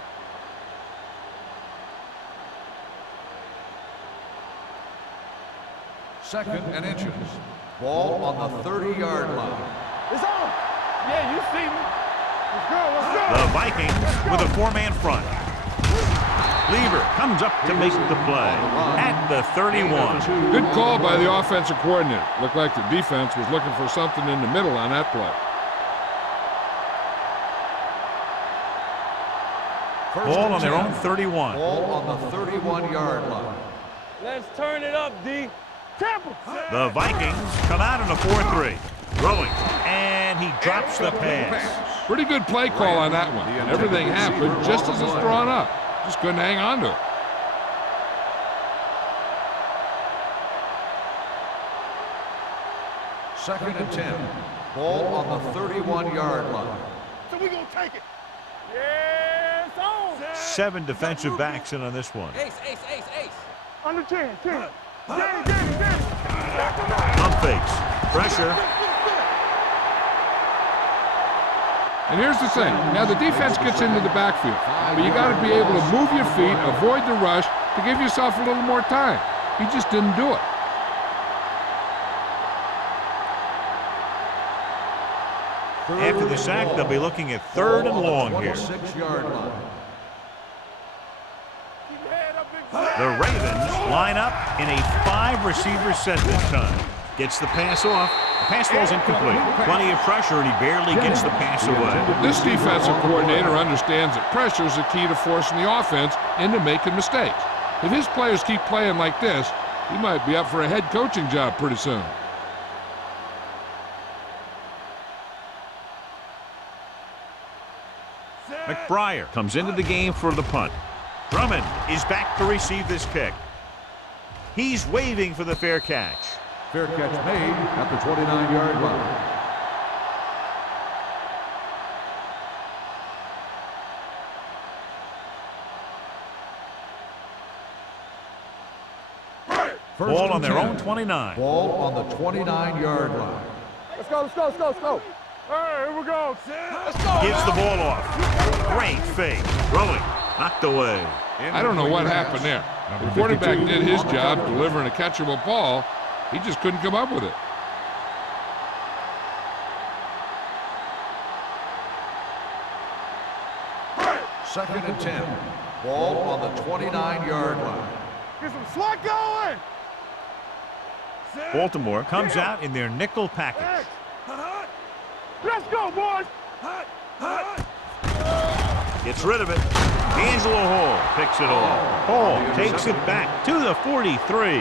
Second and inches. Ball on the 30-yard line. It's on. Yeah, you see me. Let's go. Let's go. The Vikings with a four-man front. Lever comes up to make the play at the 31. Good call by the offensive coordinator. Looked like the defense was looking for something in the middle on that play. Ball on their own 31. Ball on the 31-yard line. Let's turn it up, D. Temple. The Vikings come out in a 4-3. Throwing, and he drops the pass. Pretty good play call on that one. Everything happened just as it's drawn up. Just couldn't hang on to it. Second and 10. Ball on the 31-yard line. So we gonna take it. Yeah, it's on. 7 defensive backs in on this one. Ace. Under 10. Danny. Pump fakes. Pressure. And here's the thing. Now, the defense gets into the backfield, but you got to be able to move your feet, avoid the rush, to give yourself a little more time. He just didn't do it. After the sack, they'll be looking at 3rd and long here. 26-yard line. The Ravens line up in a 5-receiver set this time. Gets the pass off. The pass falls incomplete. Plenty of pressure, and he barely gets the pass away. This defensive coordinator understands that pressure is the key to forcing the offense into making mistakes. If his players keep playing like this, he might be up for a head coaching job pretty soon. McBriar comes into the game for the punt. Drummond is back to receive this kick. He's waving for the fair catch. Fair catch made at the 29-yard line. Ball on their own 29. Ball on the 29-yard line. Let's go, let's go, let's go, let's go. Hey, here we go. Let's go. Gives the ball off. Great fake. Throwing. Knocked away. I don't know what happened there. The quarterback did his job delivering a catchable ball. He just couldn't come up with it. Second and 10. Ball on the 29-yard line. Get some slot going. Baltimore comes out in their nickel package. Let's go, boys. Gets rid of it. Angelo Hall picks it off. Hall takes it back to the 43.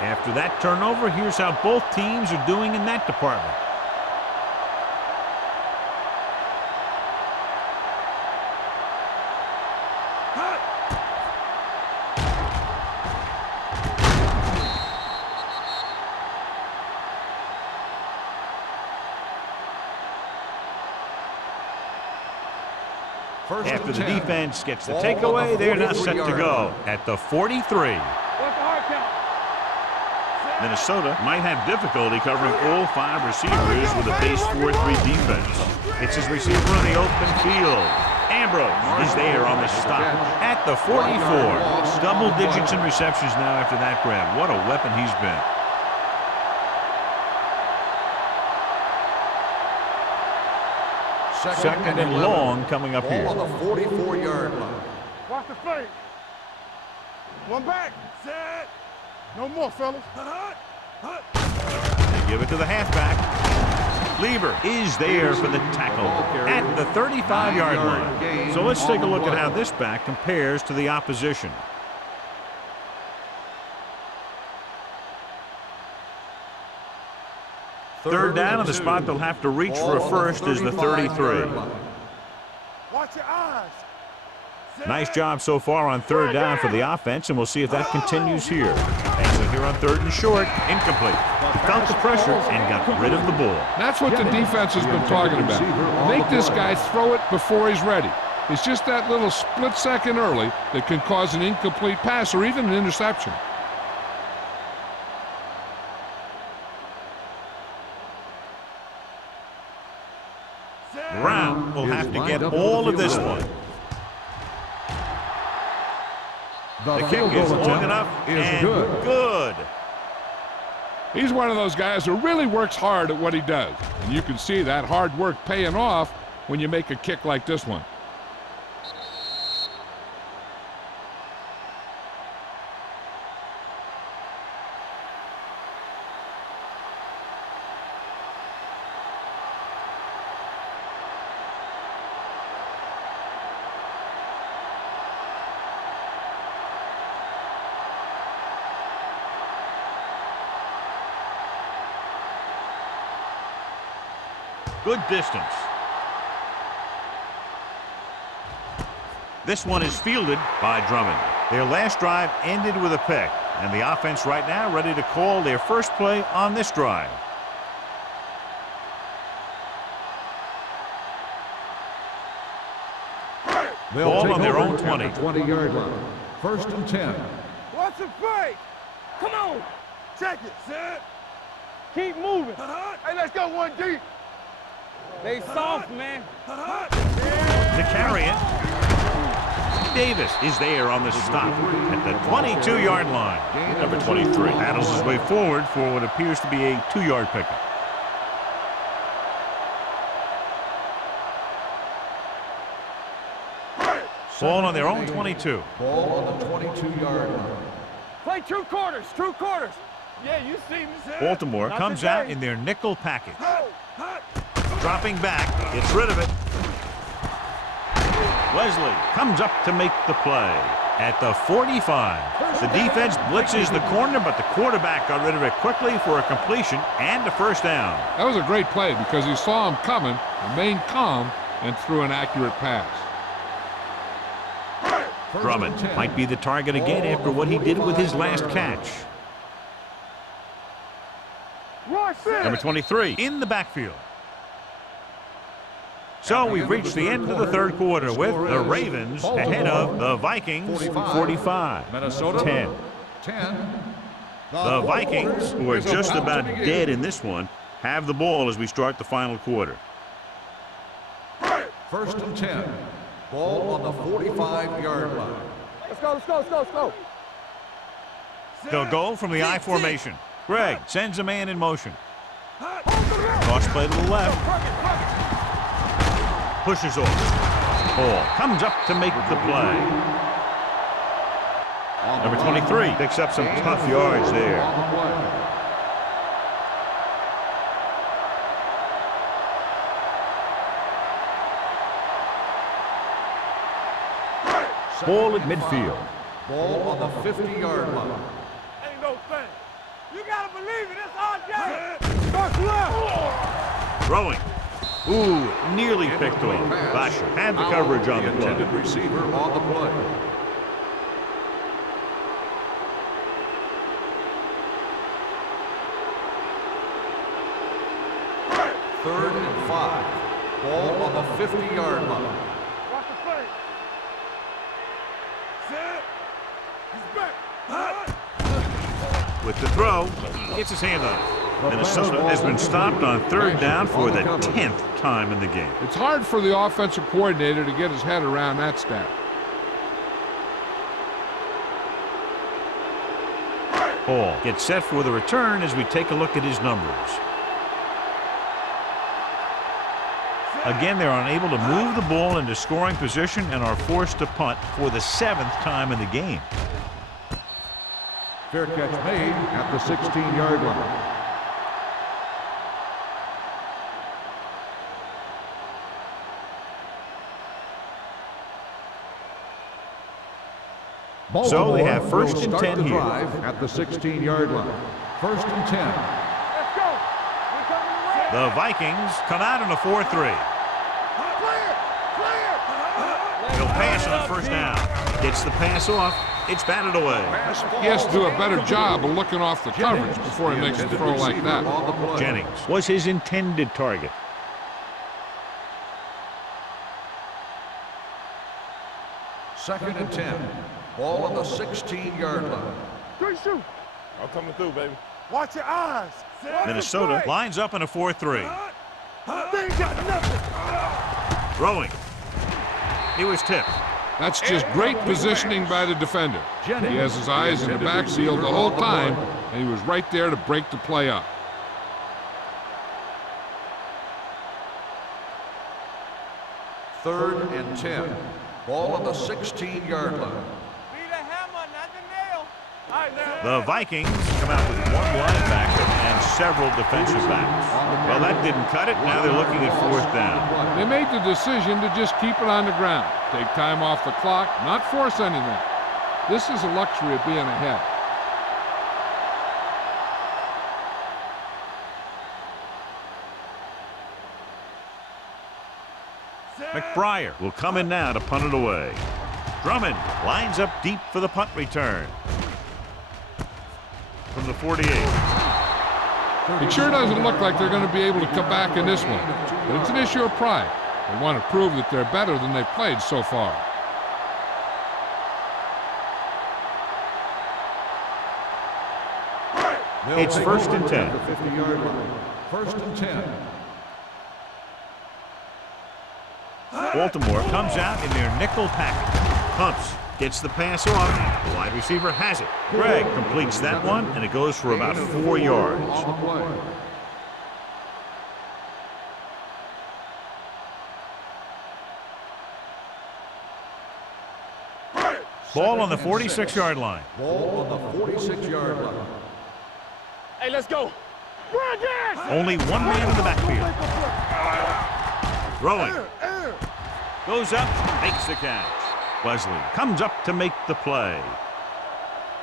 After that turnover, here's how both teams are doing in that department. After the defense gets the takeaway, they're now set to go at the 43. Minnesota might have difficulty covering all 5 receivers with a base 4-3 defense. It's his receiver in the open field. Ambrose is there on the stop at the 44. Double digits in receptions now after that grab. What a weapon he's been. Second and long coming up here. On the 44-yard line. Watch the fake. One back. Set. No more, fellas. They give it to the halfback. Lieber is there for the tackle at the 35-yard line. So let's take a look at how this back compares to the opposition. Third down, and the spot they'll have to reach for a first is the 33. Watch your eyes. Nice job so far on third down for the offense, and we'll see if that continues here. And so here on third and short, incomplete. Felt the pressure and got rid of the ball. That's what the defense has been talking about. Make this guy throw it before he's ready. It's just that little split second early that can cause an incomplete pass or even an interception. Brown will have to get all of this one. The kick is long enough and good. He's one of those guys who really works hard at what he does. And you can see that hard work paying off when you make a kick like this one. Good distance. This one is fielded by Drummond. Their last drive ended with a pick, and the offense right now ready to call their first play on this drive. Ball on their own 20. 20-yard line. First and 10. Watch the fake. Come on. Check it. Set. Keep moving. Hey, let's go one deep. They soft, man. To carry it. Davis is there on the stop at the 22-yard line. Number 23 battles his way forward for what appears to be a 2-yard pickup. Ball on their own 22. Ball on the 22-yard line. Play true quarters, true quarters. Yeah, you see me. Baltimore comes out in their nickel package. Dropping back, gets rid of it. Wesley comes up to make the play at the 45. The defense blitzes the corner, but the quarterback got rid of it quickly for a completion and a first down. That was a great play because he saw him coming, remained calm, and threw an accurate pass. Drummond might be the target again after what he did with his last catch. Number 23 in the backfield. So we've reached the end of the third quarter with the Ravens ahead of the Vikings 45, Minnesota 10. 10. The Vikings, who are just about dead in this one, have the ball as we start the final quarter. First and 10. Ball on the 45-yard line. Let's go, let's go, let's go, let's go. They'll go from the I formation. Greg sends a man in motion. Cross play to the left. Pushes off. Ball comes up to make the play. Number 23 picks up some tough yards there. Ball at midfield. Ball on the 50-yard line. Ain't no thing. You gotta believe it. It's our game. Start left. Throwing. Ooh, nearly picked off. Basher had the coverage on the play. Intended receiver on the play. Third and 5. Ball on the 50-yard line. Watch the play. Set. He's back. With the throw, gets his hand on it. Minnesota has been stopped on third down for the 10th time in the game. It's hard for the offensive coordinator to get his head around that stat. Ball gets set for the return as we take a look at his numbers. Again, they're unable to move the ball into scoring position and are forced to punt for the 7th time in the game. Fair catch made at the 16-yard line. So they have first and 10 here. At the 16-yard line. First and 10. Let's go. We're coming around. The Vikings come out in a 4-3. Clear. Clear. He'll pass on first down. Gets the pass off. It's batted away. He has to do a better job of looking off the coverage before he makes a throw like that. Jennings was his intended target. Second and 10. Ball on the 16-yard line. Good shoot. I'm coming through, baby. Watch your eyes. Minnesota lines up in a 4-3. They ain't got nothing. Throwing. He was tipped. That's just great positioning by the defender. He has his eyes in the backfield the whole time, and he was right there to break the play up. Third and 10. Ball on the 16-yard line. Be the hammer, not the nail. All right, now. The Vikings come out with one linebacker and several defensive backs. Well, that didn't cut it. Now they're looking at fourth down. They made the decision to just keep it on the ground, take time off the clock, not force anything. This is a luxury of being ahead. McBriar will come in now to punt it away. Drummond lines up deep for the punt return. From the 48. It sure doesn't look like they're going to be able to come back in this one, but it's an issue of pride. They want to prove that they're better than they've played so far. It's first and 10. 50-yard line. First and 10. Baltimore comes out in their nickel package. Pumps, gets the pass off. The wide receiver has it. Greg completes that one, and it goes for about 4 yards. On the play. Ball on the 46-yard line. Ball on the 46-yard line. Hey, let's go. Only one man in the backfield. Throwing. Goes up, makes the catch. Wesley comes up to make the play.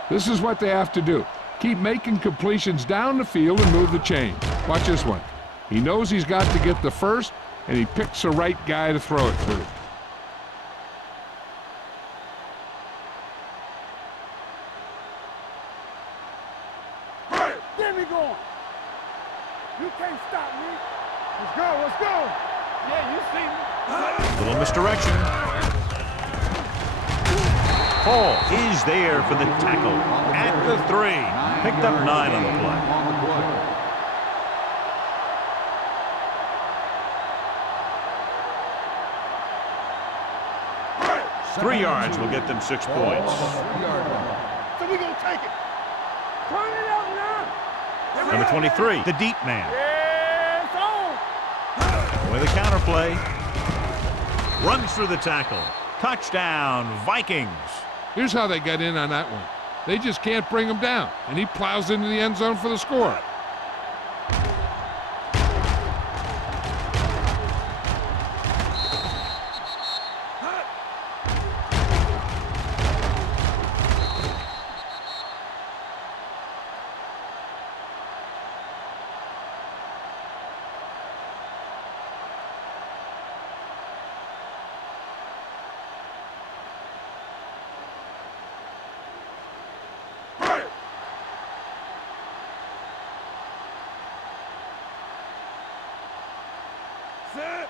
This is what they have to do. Keep making completions down the field and move the chain. Watch this one. He knows he's got to get the first, and he picks the right guy to throw it to. Get me going. can't stop me. Let's go, let's go. Yeah, you see me. Little misdirection. Paul is there for the tackle at the 3. Picked up 9 on the play. 3 yards will get them 6 points. So we gonna take it. Turn it up now. Number 23, the deep man. Yeah, it's on. With a counter play. Runs through the tackle. Touchdown, Vikings. Here's how they got in on that one. They just can't bring him down, and he plows into the end zone for the score. Set.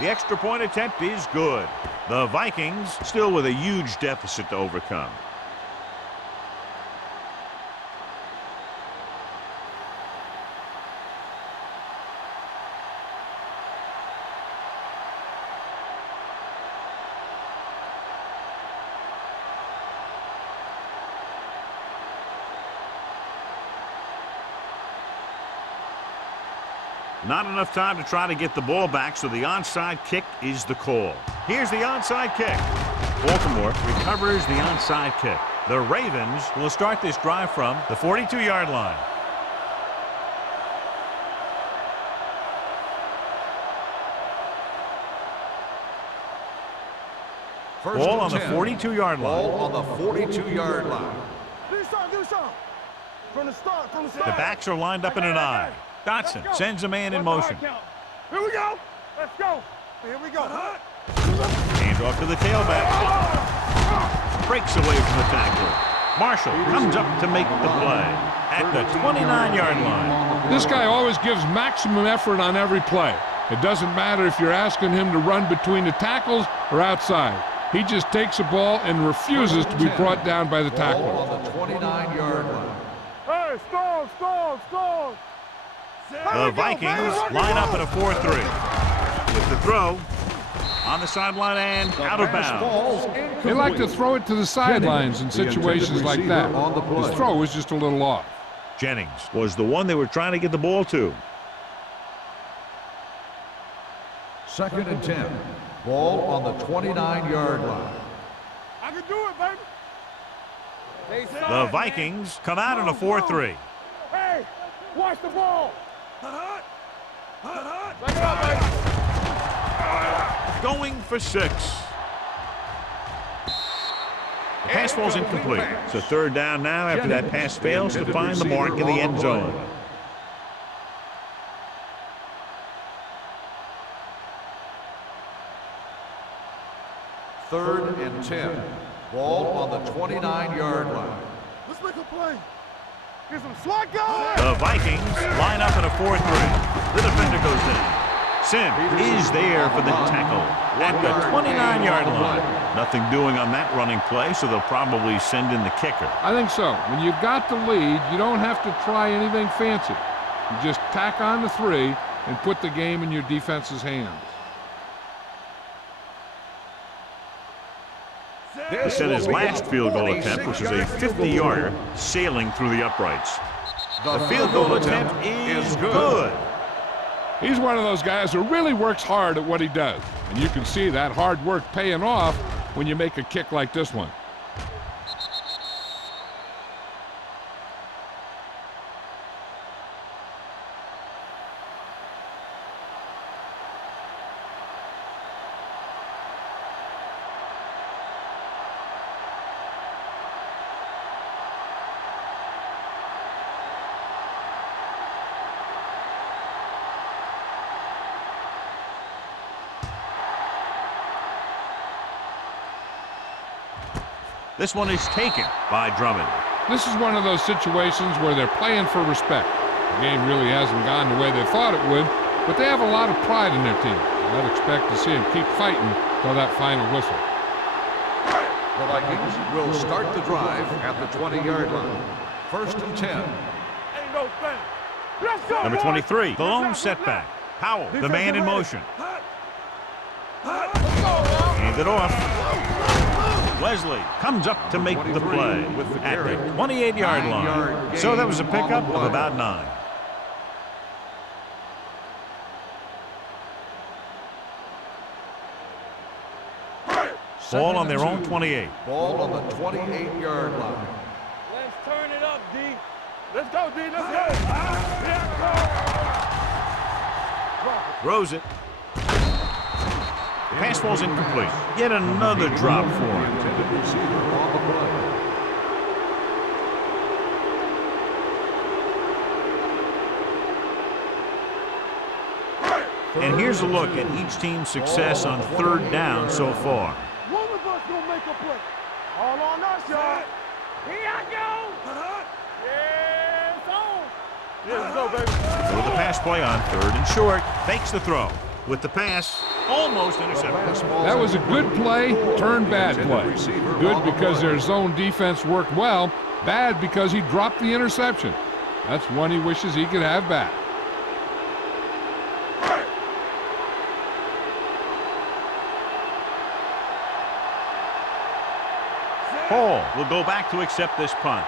The extra point attempt is good. The Vikings still with a huge deficit to overcome. Not enough time to try to get the ball back, so the onside kick is the call. Here's the onside kick. Baltimore recovers the onside kick. The Ravens will start this drive from the 42-yard line. Ball on the 42-yard line. Ball on the 42-yard line. Do something. From the start. The backs are lined up in an I. Dotson sends a man in motion. Here we go. Let's go. Here we go. Hands off to the tailback. Breaks away from the tackler. Marshall comes up to make the play at the 29-yard line. This guy always gives maximum effort on every play. It doesn't matter if you're asking him to run between the tackles or outside. He just takes the ball and refuses to be brought down by the tackler. Ball on the 29-yard line. Hey, stall. The Vikings line up in a 4-3. With the throw on the sideline and out of bounds. They like to throw it to the sidelines in situations like that. His throw was just a little off. Jennings was the one they were trying to get the ball to. 2nd and 10. Ball on the 29-yard line. I can do it, baby. The Vikings come out in a 4-3. Hey, watch the ball. Back it up, baby. Going for 6. The pass ball's incomplete. So 3rd down now after that pass fails to find the mark in the end zone. Third and 10. Ball on the 29-yard line. Let's make a play. Get some slot going. The Vikings line up in a 4-3. The defender goes down. Sim is there for the tackle at the 29-yard line. Nothing doing on that running play, so they'll probably send in the kicker. I think so. When you've got the lead, you don't have to try anything fancy. You just tack on the 3 and put the game in your defense's hands. He set his last field goal attempt, which was a 50-yarder, sailing through the uprights. The field goal attempt is good. He's one of those guys who really works hard at what he does. And you can see that hard work paying off when you make a kick like this one. This one is taken by Drummond. This is one of those situations where they're playing for respect. The game really hasn't gone the way they thought it would, but they have a lot of pride in their team. I'd expect to see them keep fighting till that final whistle. The Vikings will start the drive at the 20-yard line. First and 10. Ain't no thing. Let's go, Number boys. 23, the lone setback. Powell, the man in motion. Hand it off. Wesley comes up to make the play at the 28-yard line. So that was a pickup of about 9. Ball on their own 28. Ball on the 28-yard line. Let's turn it up, D. Let's go, D. Let's go. Throws it. The pass falls incomplete. Yet another drop for him. Intended receiver on the play. And here's a look at each team's success on third down so far. One of us gonna make a play. All on us, y'all. Here I go. Yeah, it's on. Yeah, let's go, baby. With the pass play on third and short. Fakes the throw. With the pass, almost intercepted. That was a good play, turned bad play. Good because their zone defense worked well. Bad because he dropped the interception. That's one he wishes he could have back. Hall will go back to accept this punt.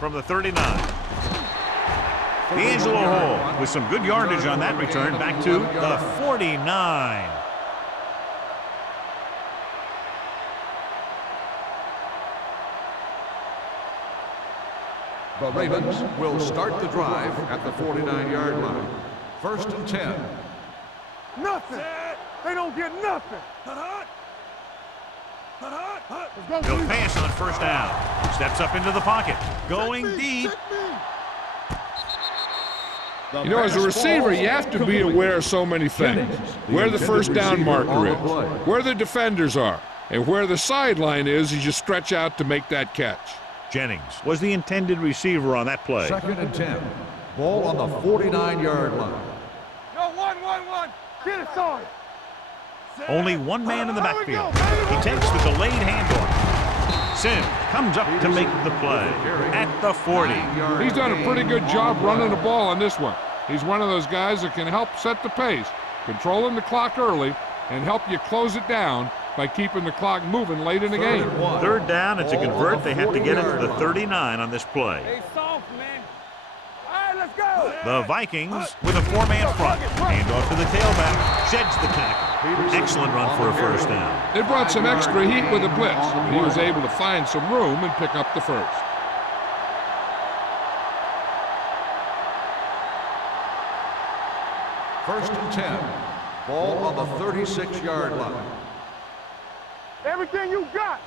From the 39. D'Angelo Hall with some good yardage on that return back to the 49. The Ravens will start the drive at the 49-yard line. First and 10. Nothing. They don't get nothing. He'll pass on first down. Steps up into the pocket. Going deep. You know, as a receiver, you have to be aware of so many things. Where the first down marker is, where the defenders are, and where the sideline is as you stretch out to make that catch. Jennings was the intended receiver on that play. Second and 10. Ball on the 49-yard line. Yo, 1-1-1. Get it started. Only one man in the backfield. He takes the delayed handoff. Sims comes up to make the play at the 40. He's done a pretty good job running the ball on this one. He's one of those guys that can help set the pace, controlling the clock early, and help you close it down by keeping the clock moving late in the game. Third down, and to convert, they have to get it to the 39 on this play. They soft, man. All right, let's go. The Vikings with a 4-man front. Hand off to the tailback. Sheds the tackle. Excellent run for a first down. They brought some extra heat with the blitz. He was able to find some room and pick up the first. First and 10. Ball on the 36-yard line. Everything you got.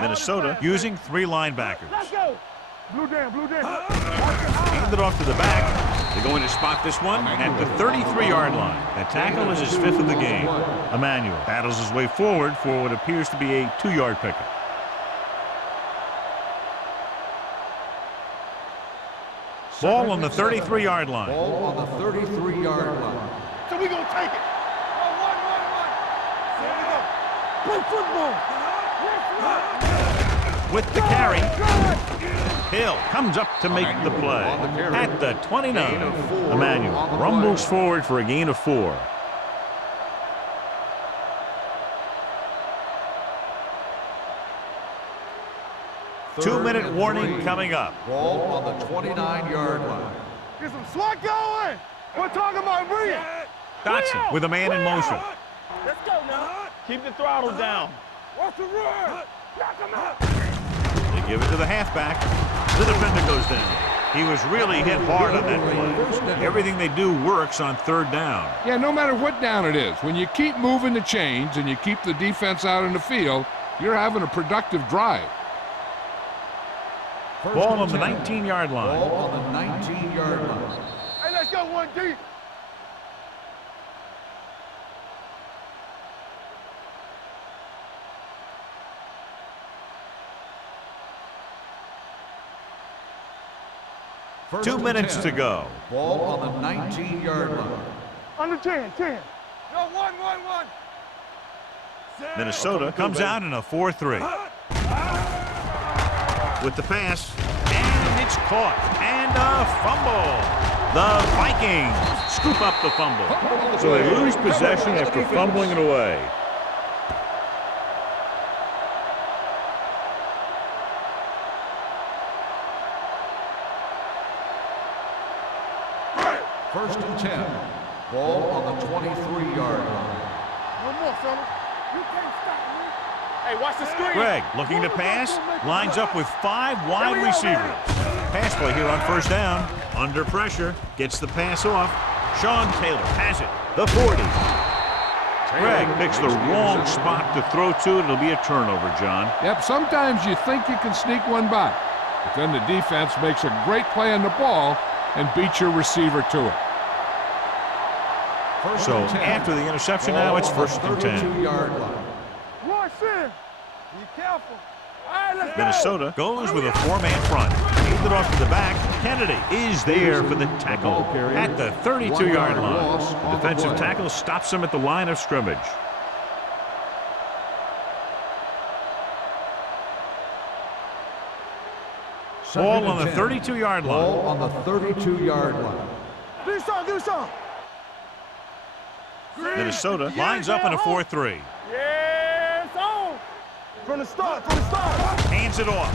Minnesota using 3 linebackers. Let's go. Blue down, blue down. Hand it off to the back. They're going to spot this one at the 33-yard line. That tackle is his 5th of the game. Emmanuel battles his way forward for what appears to be a 2-yard pickup. Ball on the 33-yard line. Ball on the 33-yard line. So we gonna take it. 1-1-1. Play football. With the carry, Hill comes up to make the play at the 29. Emmanuel rumbles forward for a gain of 4. Two-minute warning coming up. Ball on the 29-yard line. Get some SWAT going. We're talking about Bria. Dotson with a man in motion. Let's go now. Keep the throttle down. Watch the run. Knock him out. They give it to the halfback. The defender goes down. He was really hit hard on that play. Everything they do works on third down. Yeah, no matter what down it is, when you keep moving the chains and you keep the defense out in the field, you're having a productive drive. Ball on the 19-yard line. Ball on the 19-yard line. Hey, let's go 1D. First 2 and minutes 10. to go. Ball on the 19-yard line. Under 10. No, 1. Minnesota comes out in a 4-3. With the pass, and it's caught, and a fumble. The Vikings scoop up the fumble. So they lose possession after fumbling it away. First and 10. Ball on the 23-yard line. One more, fellas. You can't stop me. Hey, watch the screen. Greg looking to pass, lines up with 5 wide receivers. Pass play here on first down. Under pressure, gets the pass off. Sean Taylor has it. The 40. Greg picks the wrong spot to throw to. It'll be a turnover, John. Yep, sometimes you think you can sneak one by, but then the defense makes a great play on the ball and beats your receiver to it. First So and 10. after the interception now, it's first and 10. 32-yard line. Rush in. Be careful. All right, let's go. Minnesota goes with a 4-man front. Handed off to the back. Kennedy is there for the tackle at the 32-yard line. The defensive tackle stops him at the line of scrimmage. Ball on the 32-yard Ball line. on the 32-yard line. Do something. Minnesota lines up in a 4-3. Yeah, it's on. From the start. Hands it off.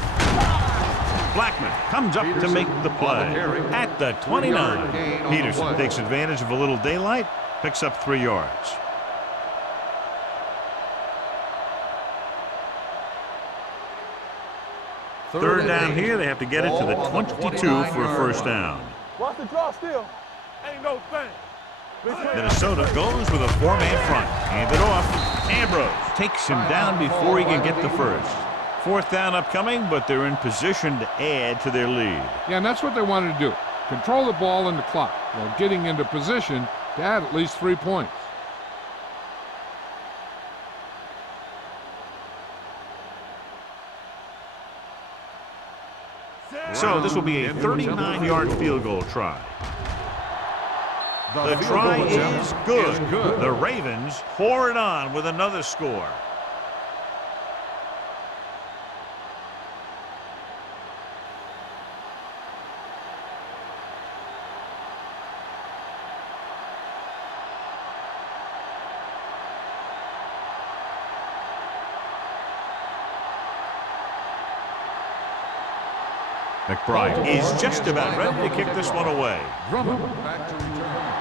Blackman comes up to make the play at the 29. Peterson takes advantage of a little daylight, picks up 3 yards. Third down here, they have to get it to the 22 for a first down. Watch the draw still. Ain't no thing. Minnesota goes with a 4-man front. Hand it off. Ambrose takes him down before he can get the first. Fourth down upcoming, but they're in position to add to their lead. Yeah, and that's what they wanted to do. Control the ball and the clock while getting into position to add at least 3 points. So this will be a 39-yard field goal try. The try is good. The Ravens pour it on with another score. McBride is just about ready to kick this one away. Drummond back to return.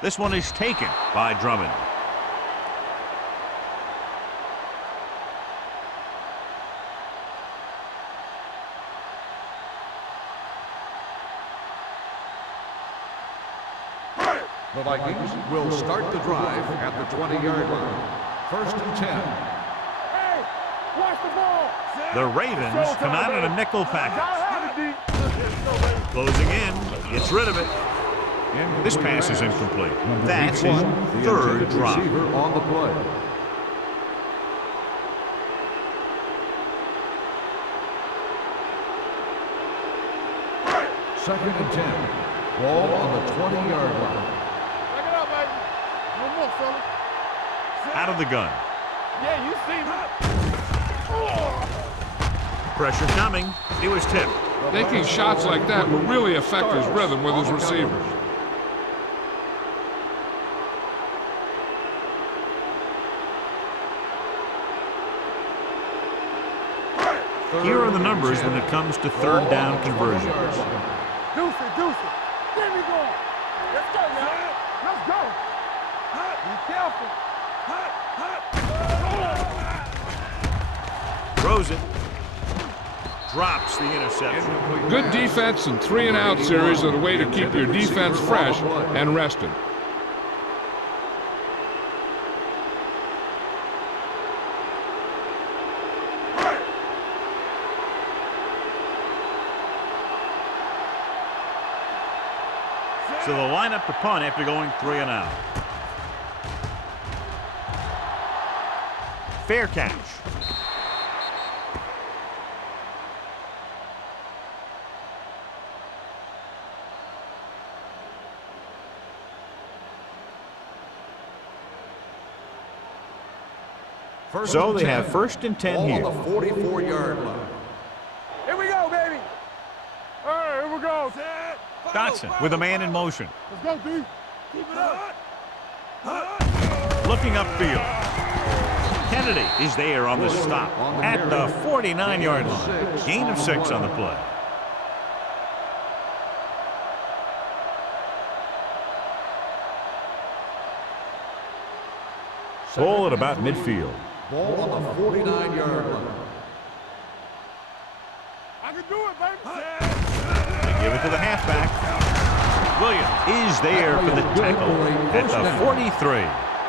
This one is taken by Drummond. The Vikings will start the drive at the 20-yard line. First and 10. Hey, watch the ball. The Ravens come out in a nickel package. Closing in, gets rid of it. This pass is incomplete. That's his third drop. Receiver on the play. Second and 10. Ball on the 20-yard line. Check it out, baby. One more, fella. Out of the gun. Yeah, you see me. Pressure coming. He was tipped. Taking shots like that will really affect his rhythm with his receivers. Here are the numbers when it comes to third down conversions. Deuce it. There we go. Let's go, man. Let's go. Be careful. Throws it. Drops the interception. Good defense and 3-and-out series are the way to keep your defense fresh and rested. So they'll line up to punt after going 3 and out. Fair catch. So they have 1st and 10 here. On the 44-yard line. Here we go, baby. All right, here we go. Dotson with a man in motion. Let's go, D. Keep it up. Looking upfield. Kennedy is there on the stop at the 49-yard line. Gain of 6 on the play. Ball at about midfield. Ball on the 49-yard line. I can do it, baby. They give it to the halfback. Williams is there for the tackle at the 43.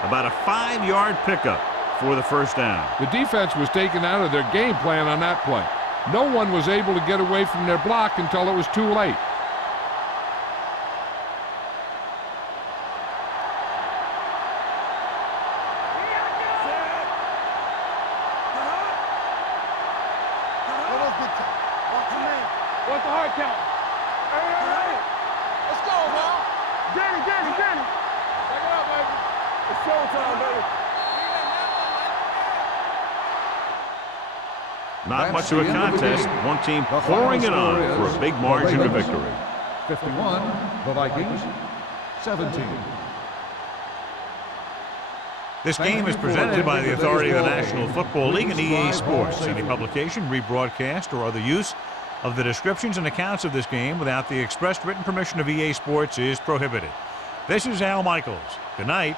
About a 5-yard pickup for the first down. The defense was taken out of their game plan on that play. No one was able to get away from their block until it was too late. What's the hard count? Hey. Let's go, man. Get it. Back it up, baby. It's showtime, baby. Not much of a contest. One team pouring it on for a big margin of victory. 51, the Vikings, 17. This game is presented by the authority of the National Football League and EA Sports. Any publication, rebroadcast, or other use of the descriptions and accounts of this game without the expressed written permission of EA Sports is prohibited. This is Al Michaels. Good night.